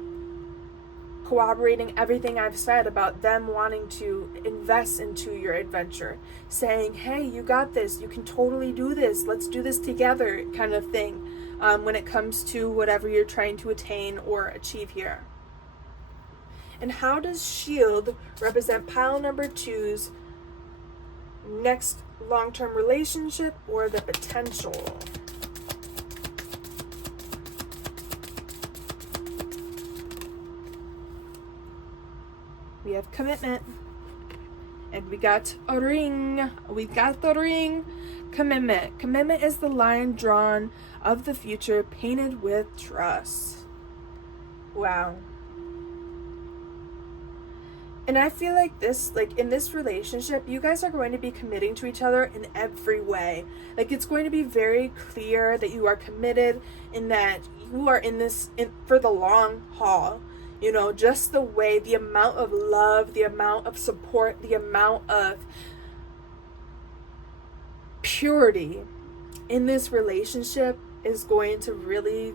corroborating everything I've said about them wanting to invest into your adventure. Saying, hey, you got this. You can totally do this. Let's do this together, kind of thing. When it comes to whatever you're trying to attain or achieve here. And how does Shield represent pile number 2's next long-term relationship or the potential? We have commitment. And we got a ring. We got the ring. Commitment. Commitment is the line drawn of the future painted with trust. Wow. And I feel like this, in this relationship, you guys are going to be committing to each other in every way. It's going to be very clear that you are committed and that you are in this for the long haul. Just the way, the amount of love, the amount of support, the amount of purity in this relationship is going to really,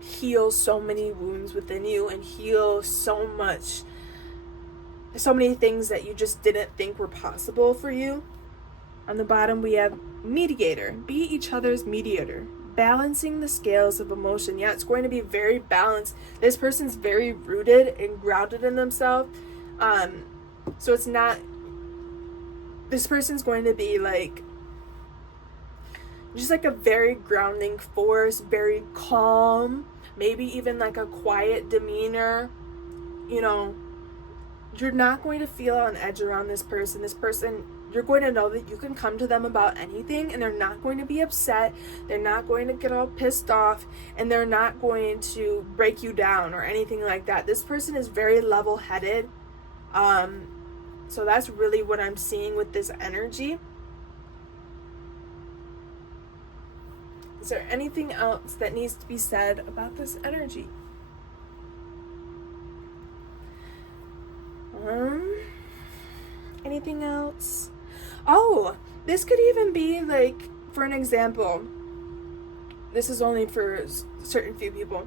heal so many wounds within you and heal so many things that you just didn't think were possible for you. On the bottom, we have mediator. Be each other's mediator. Balancing the scales of emotion. Yeah, it's going to be very balanced. This person's very rooted and grounded in themselves. So it's not, this person's going to be just a very grounding force, very calm, maybe even a quiet demeanor. You're not going to feel on edge around this person. This person, you're going to know that you can come to them about anything, and they're not going to be upset. They're not going to get all pissed off, and they're not going to break you down or anything like that. This person is very level-headed. So that's really what I'm seeing with this energy. Is there anything else that needs to be said about this energy? Anything else? Oh, this could even be for an example, this is only for certain few people.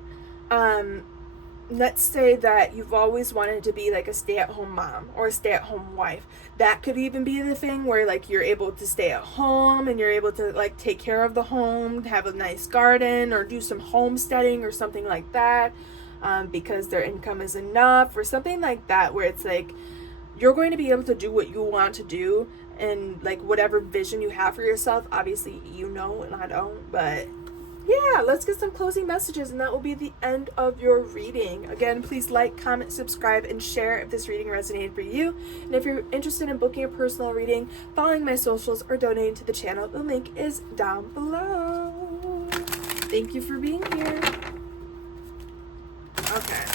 Let's say that you've always wanted to be a stay-at-home mom or a stay-at-home wife. That could even be the thing where you're able to stay at home and you're able to take care of the home, have a nice garden, or do some homesteading or something like that. Because their income is enough or something like that, where it's you're going to be able to do what you want to do and like whatever vision you have for yourself. Obviously, you know, and I don't, but yeah, let's get some closing messages, and that will be the end of your reading. Again, please like, comment, subscribe, and share if this reading resonated for you. And if you're interested in booking a personal reading, following my socials, or donating to the channel, the link is down below. Thank you for being here. Okay.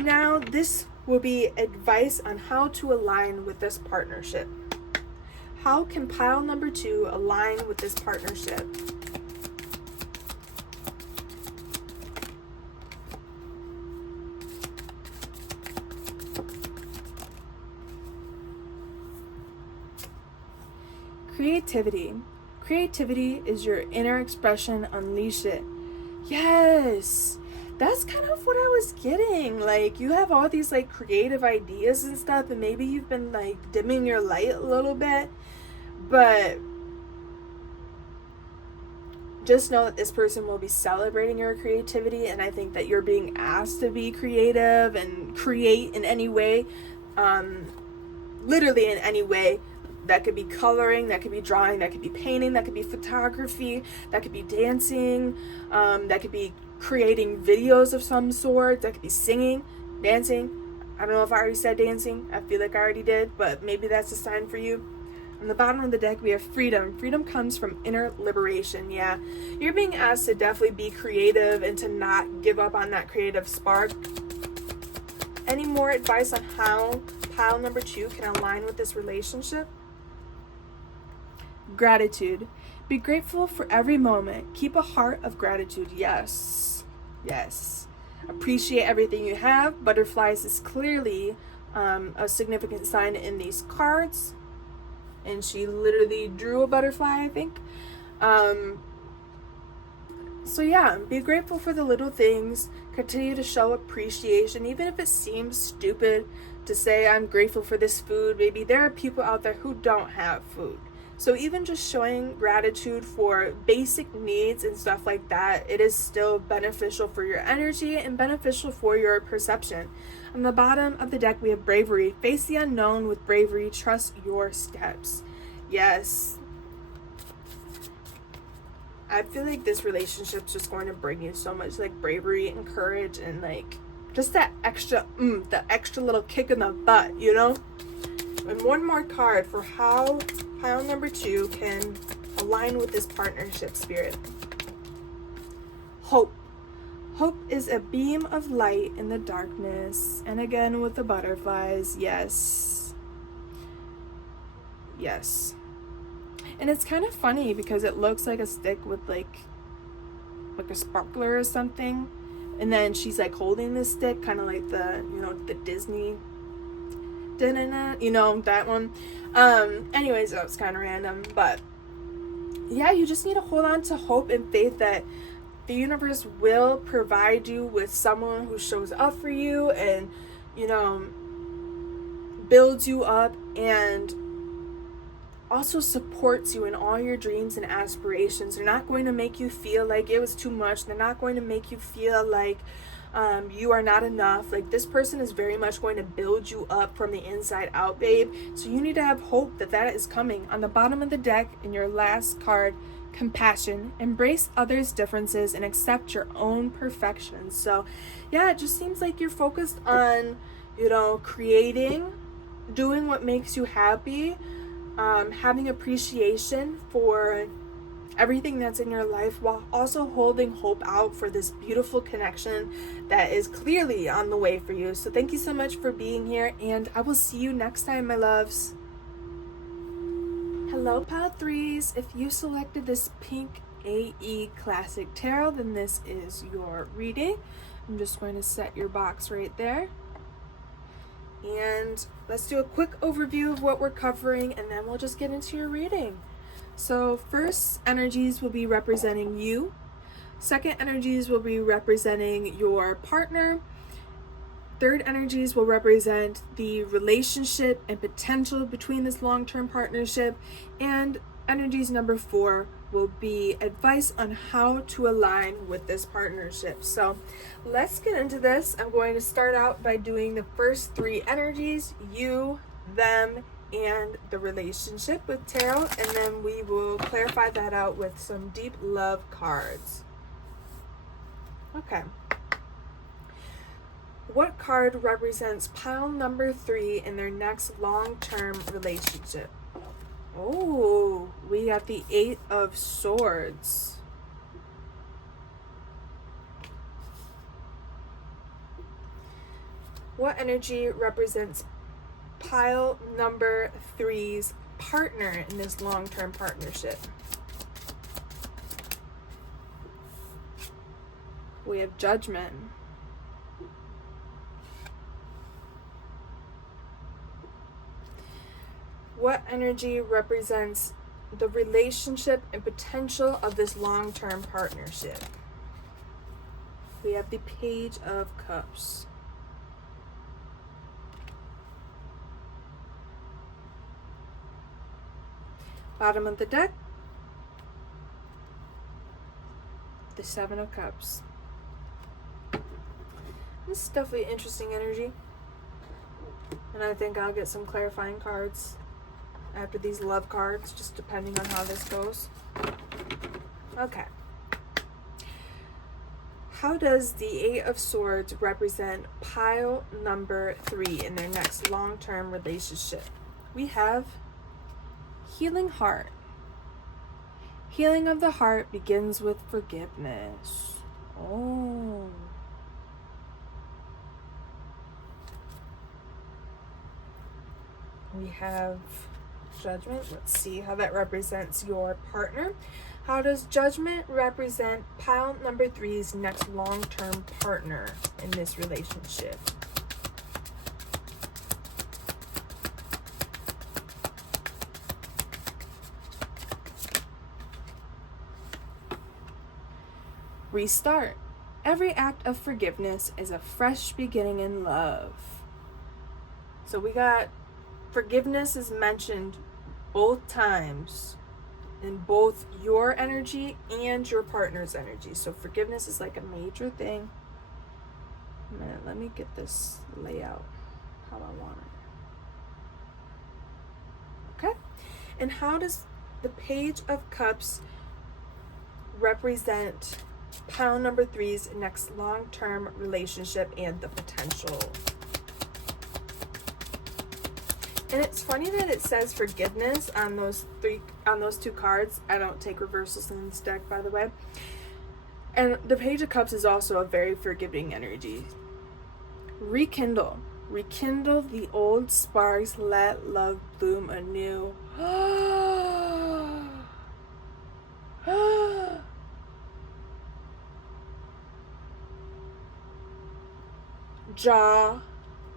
Now, this will be advice on how to align with this partnership. How can pile number 2 align with this partnership? Creativity. Creativity is your inner expression. Unleash it. Yes. That's kind of what I was getting. Like, you have all these like creative ideas and stuff, and maybe you've been like dimming your light a little bit, but just know that this person will be celebrating your creativity. And I think that you're being asked to be creative and create in any way, literally in any way. That could be coloring, that could be drawing, that could be painting, that could be photography, that could be dancing, that could be creating videos of some sort, that could be singing, dancing. I don't know if I already said dancing. I feel like I already did, but maybe that's a sign for you. On the bottom of the deck, we have freedom. Freedom comes from inner liberation. Yeah, you're being asked to definitely be creative and to not give up on that creative spark. Any more advice on how pile number 2 can align with this relationship? Gratitude. Be grateful for every moment. Keep a heart of gratitude. Yes. Yes. Appreciate everything you have. Butterflies is clearly a significant sign in these cards. And she literally drew a butterfly, I think. So yeah, be grateful for the little things. Continue to show appreciation, even if it seems stupid to say I'm grateful for this food. Maybe there are people out there who don't have food. So even just showing gratitude for basic needs and stuff like that, it is still beneficial for your energy and beneficial for your perception. On the bottom of the deck, we have bravery. Face the unknown with bravery. Trust your steps. Yes. I feel like this relationship's just going to bring you so much like bravery and courage and like just that extra, the extra little kick in the butt, you know? And one more card for how pile number 2 can align with this partnership spirit. Hope. Hope is a beam of light in the darkness. And again with the butterflies, yes. Yes. And it's kind of funny because it looks like a stick with like a sparkler or something. And then she's like holding this stick, kind of like the, you know, the Disney, you know, that one. Anyways, that was kind of random, but yeah, you just need to hold on to hope and faith that the universe will provide you with someone who shows up for you and, you know, builds you up and also supports you in all your dreams and aspirations. They're not going to make you feel like it was too much. They're not going to make you feel like you are not enough. Like, this person is very much going to build you up from the inside out, babe. So you need to have hope that that is coming. On the bottom of the deck, in your last card, compassion. Embrace others' differences and accept your own perfections. So yeah, it just seems like you're focused on, you know, creating, doing what makes you happy, having appreciation for everything that's in your life, while also holding hope out for this beautiful connection that is clearly on the way for you. So thank you so much for being here, and I will see you next time, my loves. Hello, Pile 3s. If you selected this pink AE Classic Tarot, then this is your reading. I'm just going to set your box right there. And let's do a quick overview of what we're covering, and then we'll just get into your reading. So first energies will be representing you. Second energies will be representing your partner. Third energies will represent the relationship and potential between this long-term partnership. And energies number 4 will be advice on how to align with this partnership. So let's get into this. I'm going to start out by doing the first 3 energies, you, them, and the relationship with tarot, and then we will clarify that out with some deep love cards. Okay. What card represents pile number 3 in their next long-term relationship? Oh, we got the 8 of Swords. What energy represents pile number 3's partner in this long-term partnership? We have Judgment. What energy represents the relationship and potential of this long-term partnership? We have the Page of Cups. Bottom of the deck, the 7 of Cups. This is definitely interesting energy, and I think I'll get some clarifying cards after these love cards, just depending on how this goes. Okay. How does the 8 of Swords represent pile number 3 in their next long-term relationship? We have Healing Heart. Healing of the heart begins with forgiveness. Oh. We have Judgment. Let's see how that represents your partner. How does Judgment represent pile number 3's next long-term partner in this relationship? Restart. Every act of forgiveness is a fresh beginning in love. So we got forgiveness is mentioned both times in both your energy and your partner's energy. So forgiveness is like a major thing. A minute, let me get this layout how I want it. Okay. And how does the Page of Cups represent pile number 3's next long-term relationship and the potential? And it's funny that it says forgiveness on those 2 cards. I don't take reversals in this deck, by the way. And the Page of Cups is also a very forgiving energy. Rekindle. Rekindle the old sparks. Let love bloom anew. Jaw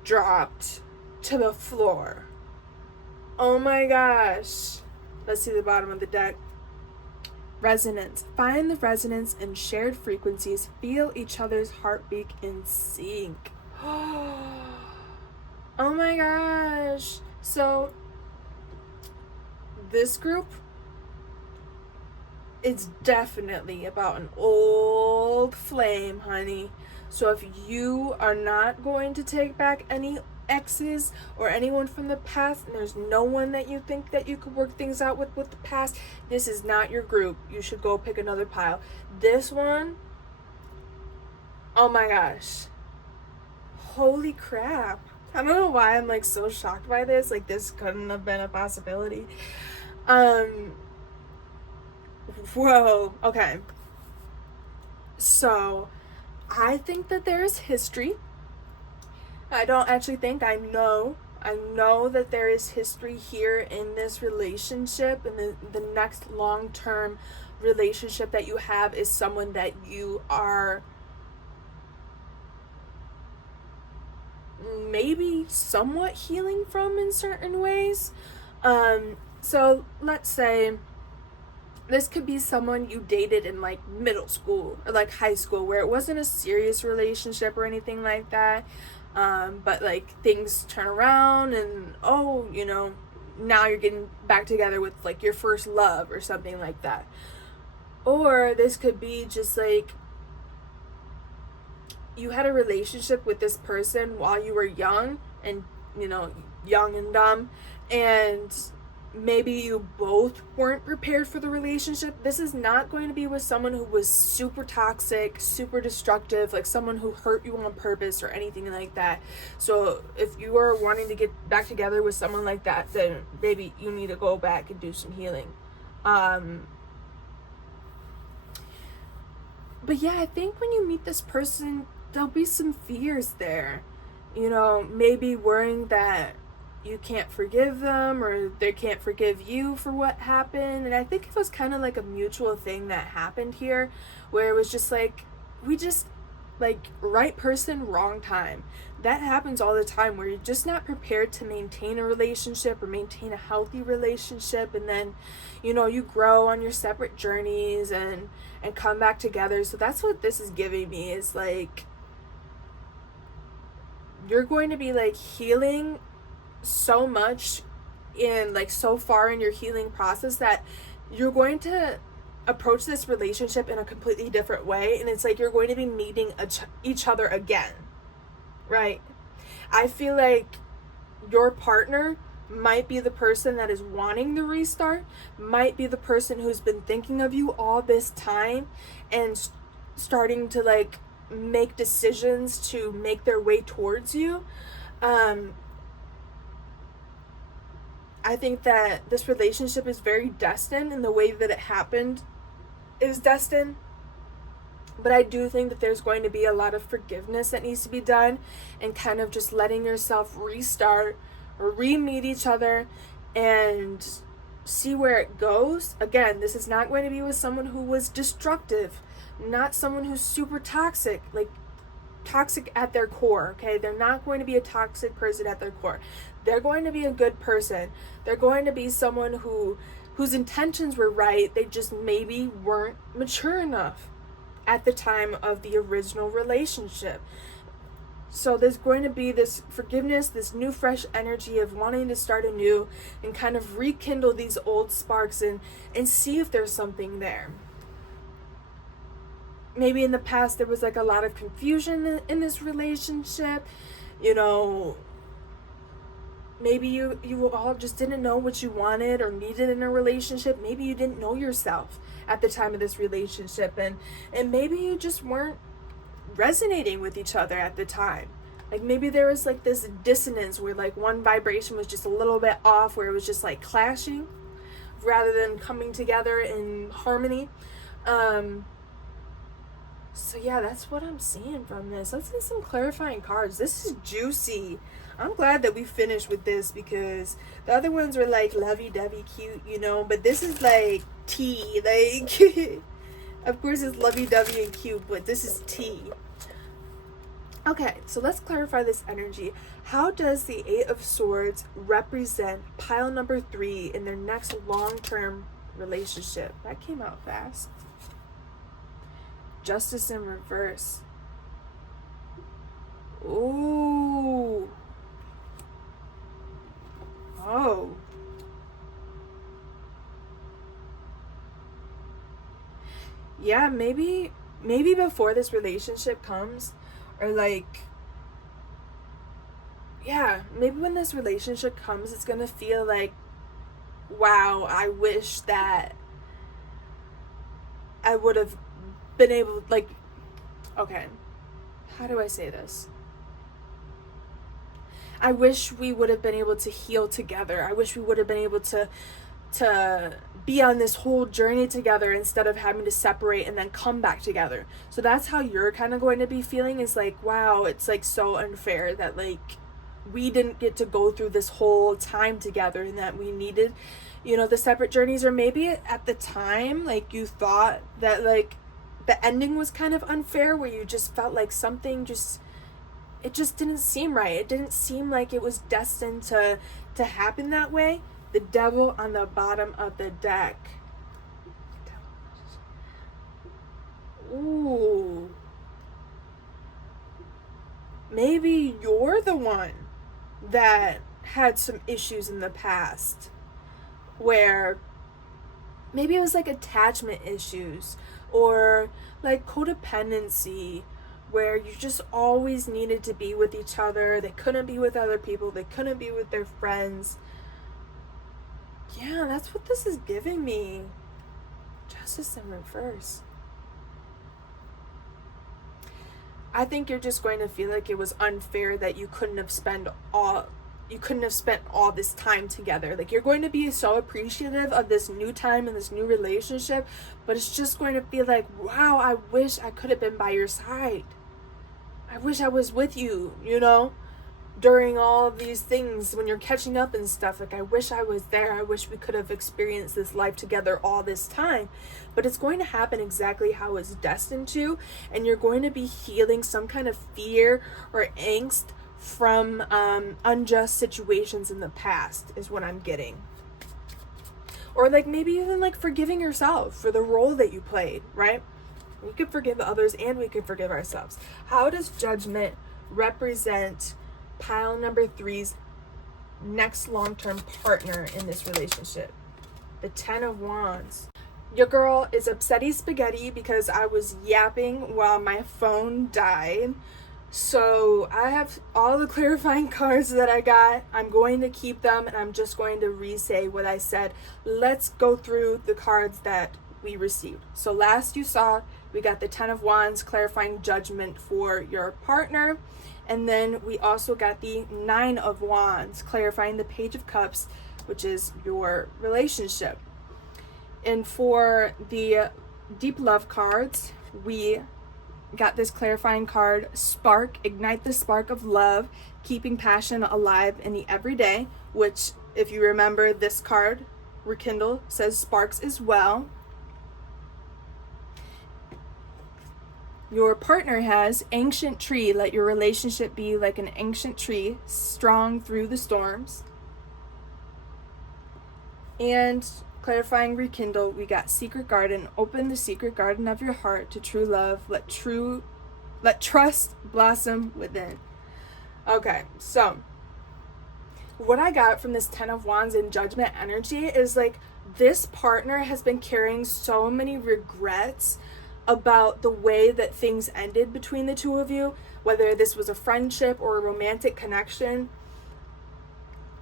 dropped to the floor. Oh my gosh. Let's see the bottom of the deck. Resonance. Find the resonance in shared frequencies. Feel each other's heartbeat in sync. Oh my gosh. So this group is definitely about an old flame, honey. So if you are not going to take back any exes or anyone from the past, and there's no one that you think that you could work things out with the past, this is not your group. You should go pick another pile. This one, oh my gosh, holy crap. I don't know why I'm like so shocked by this. Like, this couldn't have been a possibility. Whoa. Okay, so I think that there is history. I don't actually think, I know that there is history here in this relationship, and the next long-term relationship that you have is someone that you are maybe somewhat healing from in certain ways. So let's say this could be someone you dated in like middle school or like high school, where it wasn't a serious relationship or anything like that. But like things turn around and, oh, you know, now you're getting back together with like your first love or something like that. Or this could be just like you had a relationship with this person while you were young and, you know, young and dumb, and maybe you both weren't prepared for the relationship. This is not going to be with someone who was super toxic, super destructive, like someone who hurt you on purpose or anything like that. So if you are wanting to get back together with someone like that, then maybe you need to go back and do some healing. But yeah, I think when you meet this person, there'll be some fears there. You know, maybe worrying that you can't forgive them or they can't forgive you for what happened. And I think it was kind of like a mutual thing that happened here, where it was just like, we just, like, right person, wrong time. That happens all the time, where you're just not prepared to maintain a relationship or maintain a healthy relationship, and then, you know, you grow on your separate journeys and come back together. So that's what this is giving me, is like, you're going to be like healing so much in like so far in your healing process that you're going to approach this relationship in a completely different way. And it's like you're going to be meeting each other again, right? I feel like your partner might be the person that is wanting the restart, might be the person who's been thinking of you all this time and starting to like make decisions to make their way towards you. I think that this relationship is very destined, and the way that it happened is destined. But I do think that there's going to be a lot of forgiveness that needs to be done, and kind of just letting yourself restart or re-meet each other and see where it goes. Again, this is not going to be with someone who was destructive, not someone who's super toxic, like toxic at their core, okay? They're not going to be a toxic person at their core. They're going to be a good person. They're going to be someone whose intentions were right. They just maybe weren't mature enough at the time of the original relationship. So there's going to be this forgiveness, this new fresh energy of wanting to start anew and kind of rekindle these old sparks and see if there's something there. Maybe in the past there was like a lot of confusion in this relationship. You know, maybe you all just didn't know what you wanted or needed in a relationship. Maybe you didn't know yourself at the time of this relationship, and maybe you just weren't resonating with each other at the time. Like maybe there was like this dissonance where like one vibration was just a little bit off, where it was just like clashing rather than coming together in harmony. So yeah, that's what I'm seeing from this. Let's get some clarifying cards. This is juicy. I'm glad that we finished with this, because the other ones were like lovey-dovey cute, you know, but this is like tea. Like, of course it's lovey-dovey and cute, but this is tea. Okay, so let's clarify this energy. How does the Eight of Swords represent pile number 3 in their next long-term relationship? That came out fast. Justice in reverse. Ooh. Oh. Yeah, maybe before this relationship comes, or like, yeah, maybe when this relationship comes, it's gonna feel like, wow, I wish that I would have been able, like, okay, how do I say this? I wish we would have been able to heal together. I wish we would have been able to be on this whole journey together instead of having to separate and then come back together. So that's how you're kind of going to be feeling, is like, wow, it's like so unfair that like we didn't get to go through this whole time together, and that we needed, you know, the separate journeys. Or maybe at the time, like, you thought that like the ending was kind of unfair, where you just felt like something just, it just didn't seem right. It didn't seem like it was destined to happen that way. The Devil on the bottom of the deck. Ooh. Maybe you're the one that had some issues in the past where maybe it was like attachment issues or like codependency, where you just always needed to be with each other. They couldn't be with other people. They couldn't be with their friends. Yeah, that's what this is giving me. Justice in reverse. I think you're just going to feel like it was unfair that you couldn't have spent all this time together. Like, you're going to be so appreciative of this new time and this new relationship, but it's just going to feel like, wow, I wish I could have been by your side. I wish I was with you, during all of these things when you're catching up and stuff. Like, I wish I was there. I wish we could have experienced this life together all this time. But it's going to happen exactly how it's destined to, and you're going to be healing some kind of fear or angst from unjust situations in the past, is what I'm getting. Or like maybe even like forgiving yourself for the role that you played, right? We could forgive others and we could forgive ourselves. How does Judgment represent pile number 3's next long-term partner in this relationship? The 10 of Wands. Your girl is upsetty spaghetti because I was yapping while my phone died. So I have all the clarifying cards that I got. I'm going to keep them, and I'm just going to re-say what I said. Let's go through the cards that we received. So last you saw, we got the 10 of Wands, clarifying judgment for your partner. And then we also got the 9 of Wands, clarifying the Page of Cups, which is your relationship. And for the deep love cards, we got this clarifying card, Spark, ignite the spark of love, keeping passion alive in the everyday, which, if you remember, this card, Rekindle, says sparks as well. Your partner has Ancient Tree, let your relationship be like an ancient tree, strong through the storms. And clarifying Rekindle, we got Secret Garden, open the secret garden of your heart to true love, let trust blossom within. Okay, so what I got from this 10 of Wands in Judgment energy is like, this partner has been carrying so many regrets about the way that things ended between the two of you, whether this was a friendship or a romantic connection.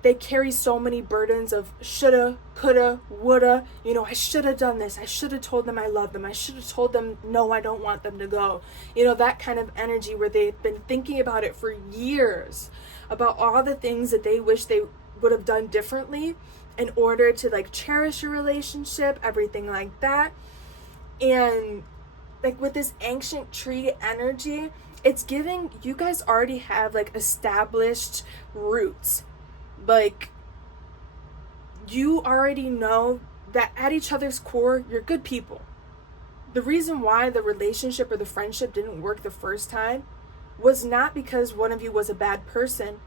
They carry so many burdens of shoulda, coulda, woulda. I should have done this. I should have told them I love them. I should have told them, no, I don't want them to go. That kind of energy where they've been thinking about it for years, about all the things that they wish they would have done differently in order to like cherish your relationship, everything like that. And like with this ancient tree energy, it's giving you guys already have like established roots. Like, you already know that at each other's core, you're good people. The reason why the relationship or the friendship didn't work the first time was not because one of you was a bad person.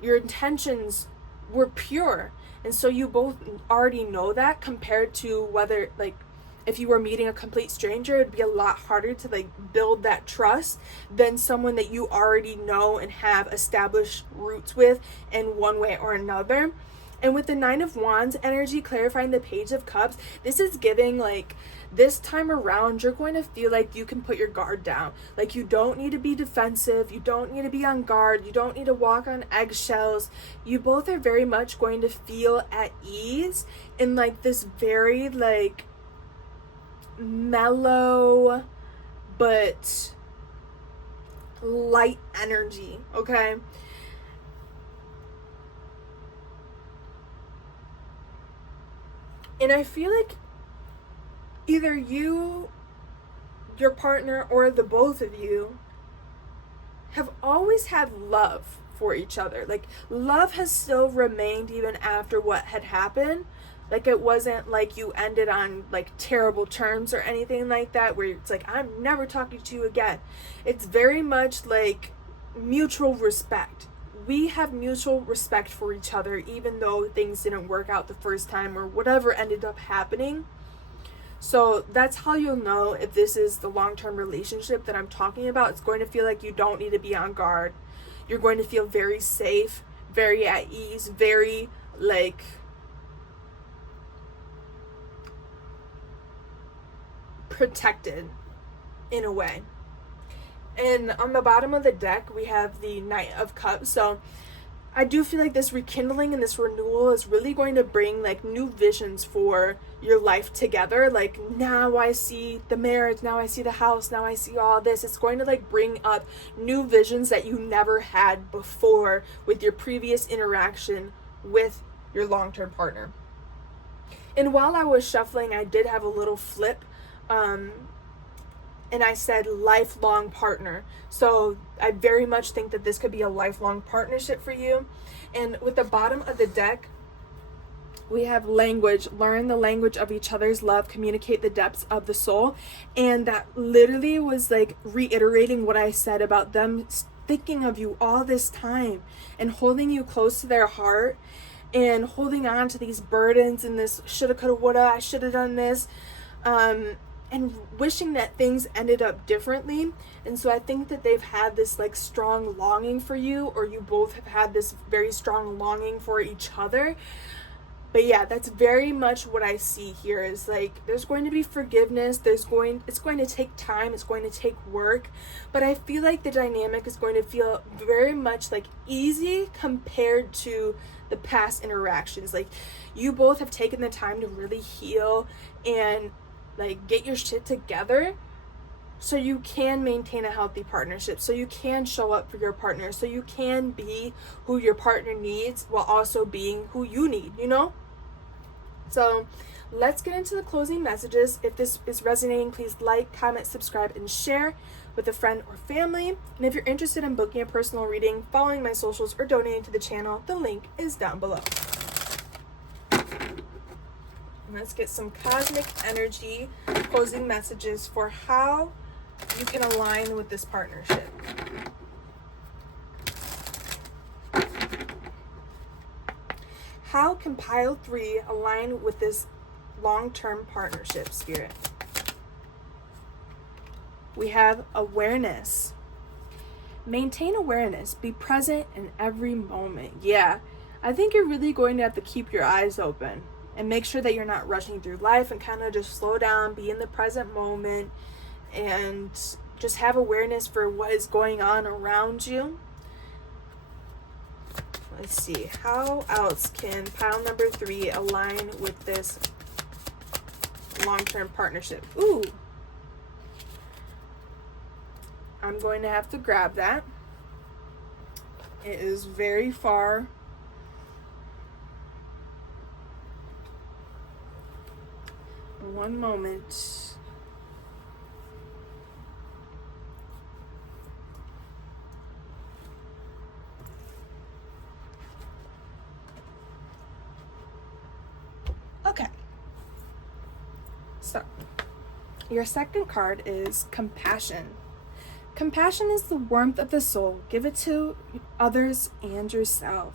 Your intentions were pure. And so you both already know that, compared to whether, like, if you were meeting a complete stranger, it'd be a lot harder to like build that trust than someone that you already know and have established roots with in one way or another. And with the 9 of Wands energy clarifying the Page of Cups, this is giving like, this time around, you're going to feel like you can put your guard down. Like, you don't need to be defensive. You don't need to be on guard. You don't need to walk on eggshells. You both are very much going to feel at ease in like this very like mellow but light energy, okay? And I feel like either you, your partner, or the both of you have always had love for each other. Like, love has still remained even after what had happened. Like, it wasn't like you ended on like terrible terms or anything like that, where it's like, I'm never talking to you again. It's very much like mutual respect. We have mutual respect for each other, even though things didn't work out the first time or whatever ended up happening. So that's how you'll know if this is the long-term relationship that I'm talking about. It's going to feel like you don't need to be on guard. You're going to feel very safe, very at ease, very like protected in a way. And on the bottom of the deck, we have the Knight of Cups. So I do feel like this rekindling and this renewal is really going to bring like new visions for your life together. Like, now I see the marriage, now I see the house, now I see all this. It's going to like bring up new visions that you never had before with your previous interaction with your long-term partner. And while I was shuffling, I did have a little flip. And I said lifelong partner. So I very much think that this could be a lifelong partnership for you. And with the bottom of the deck, we have language. Learn the language of each other's love, communicate the depths of the soul. And that literally was like reiterating what I said about them thinking of you all this time and holding you close to their heart and holding on to these burdens and this shoulda, coulda, woulda, I should have done this. And wishing that things ended up differently. And so I think that they've had this like strong longing for you, or you both have had this very strong longing for each other. But yeah, that's very much what I see here is like there's going to be forgiveness, it's going to take time, it's going to take work, but I feel like the dynamic is going to feel very much like easy compared to the past interactions. Like, you both have taken the time to really heal and like get your shit together so you can maintain a healthy partnership, so you can show up for your partner, so you can be who your partner needs while also being who you need, you know? So let's get into the closing messages. If this is resonating, please like, comment, subscribe, and share with a friend or family. And if you're interested in booking a personal reading, following my socials, or donating to the channel, the link is down below. Let's get some cosmic energy closing messages for how you can align with this partnership. How can pile 3 align with this long-term partnership, Spirit? We have awareness. Maintain awareness. Be present in every moment. Yeah, I think you're really going to have to keep your eyes open and make sure that you're not rushing through life, and kind of just slow down, be in the present moment, and just have awareness for what is going on around you. Let's see, how else can pile number 3 align with this long-term partnership? Ooh, I'm going to have to grab that. It is very far. One moment. Okay. So, your second card is compassion. Compassion is the warmth of the soul. Give it to others and yourself.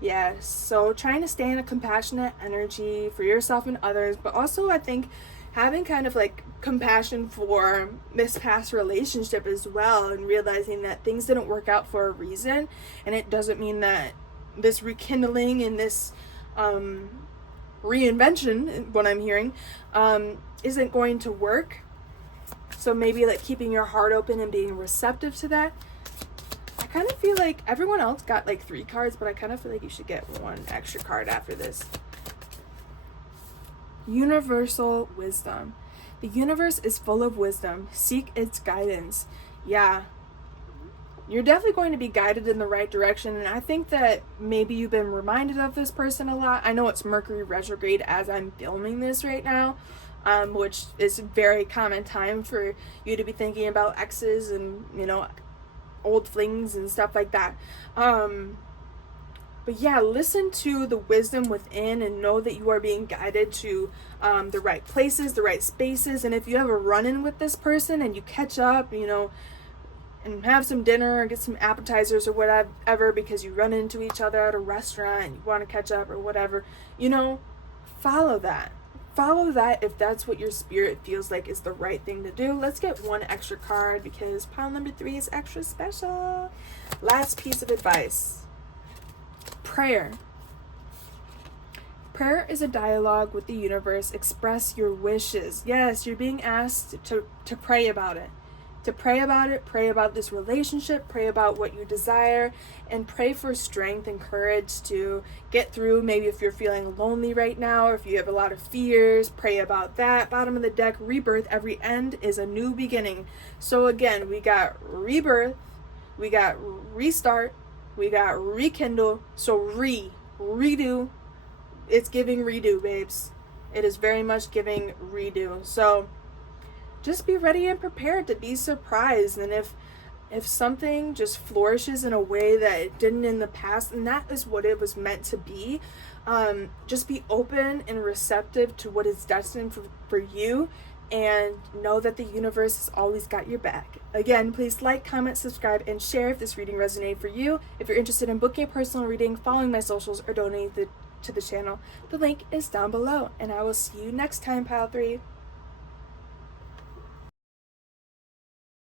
Yes, so trying to stay in a compassionate energy for yourself and others, but also I think having kind of like compassion for this past relationship as well, and realizing that things didn't work out for a reason, and it doesn't mean that this rekindling and this reinvention, what I'm hearing, isn't going to work. So maybe like keeping your heart open and being receptive to that. I kind of feel like everyone else got like 3 cards, but I kind of feel like you should get 1 extra card after this. Universal wisdom. The universe is full of wisdom. Seek its guidance. Yeah, you're definitely going to be guided in the right direction. And I think that maybe you've been reminded of this person a lot. I know it's Mercury retrograde as I'm filming this right now, which is a very common time for you to be thinking about exes and, you know, old flings and stuff like that. But yeah, listen to the wisdom within and know that you are being guided to the right places, the right spaces. And if you have a run-in with this person and you catch up, you know, and have some dinner or get some appetizers or whatever because you run into each other at a restaurant and you want to catch up or whatever, you know, follow that. Follow that if that's what your spirit feels like is the right thing to do. Let's get 1 extra card because pile number 3 is extra special. Last piece of advice. Prayer. Prayer is a dialogue with the universe. Express your wishes. Yes, you're being asked to pray about it. To pray about it, pray about this relationship, pray about what you desire, and pray for strength and courage to get through. Maybe if you're feeling lonely right now, or if you have a lot of fears, pray about that. Bottom of the deck, rebirth. Every end is a new beginning. So again, we got rebirth, we got restart, we got rekindle. So redo. It's giving redo, babes. It is very much giving redo. So just be ready and prepared to be surprised. And if something just flourishes in a way that it didn't in the past, and that is what it was meant to be, just be open and receptive to what is destined for you, and know that the universe has always got your back. Again, please like, comment, subscribe, and share if this reading resonated for you. If you're interested in booking a personal reading, following my socials, or donating to the channel, the link is down below. And I will see you next time, Pile 3.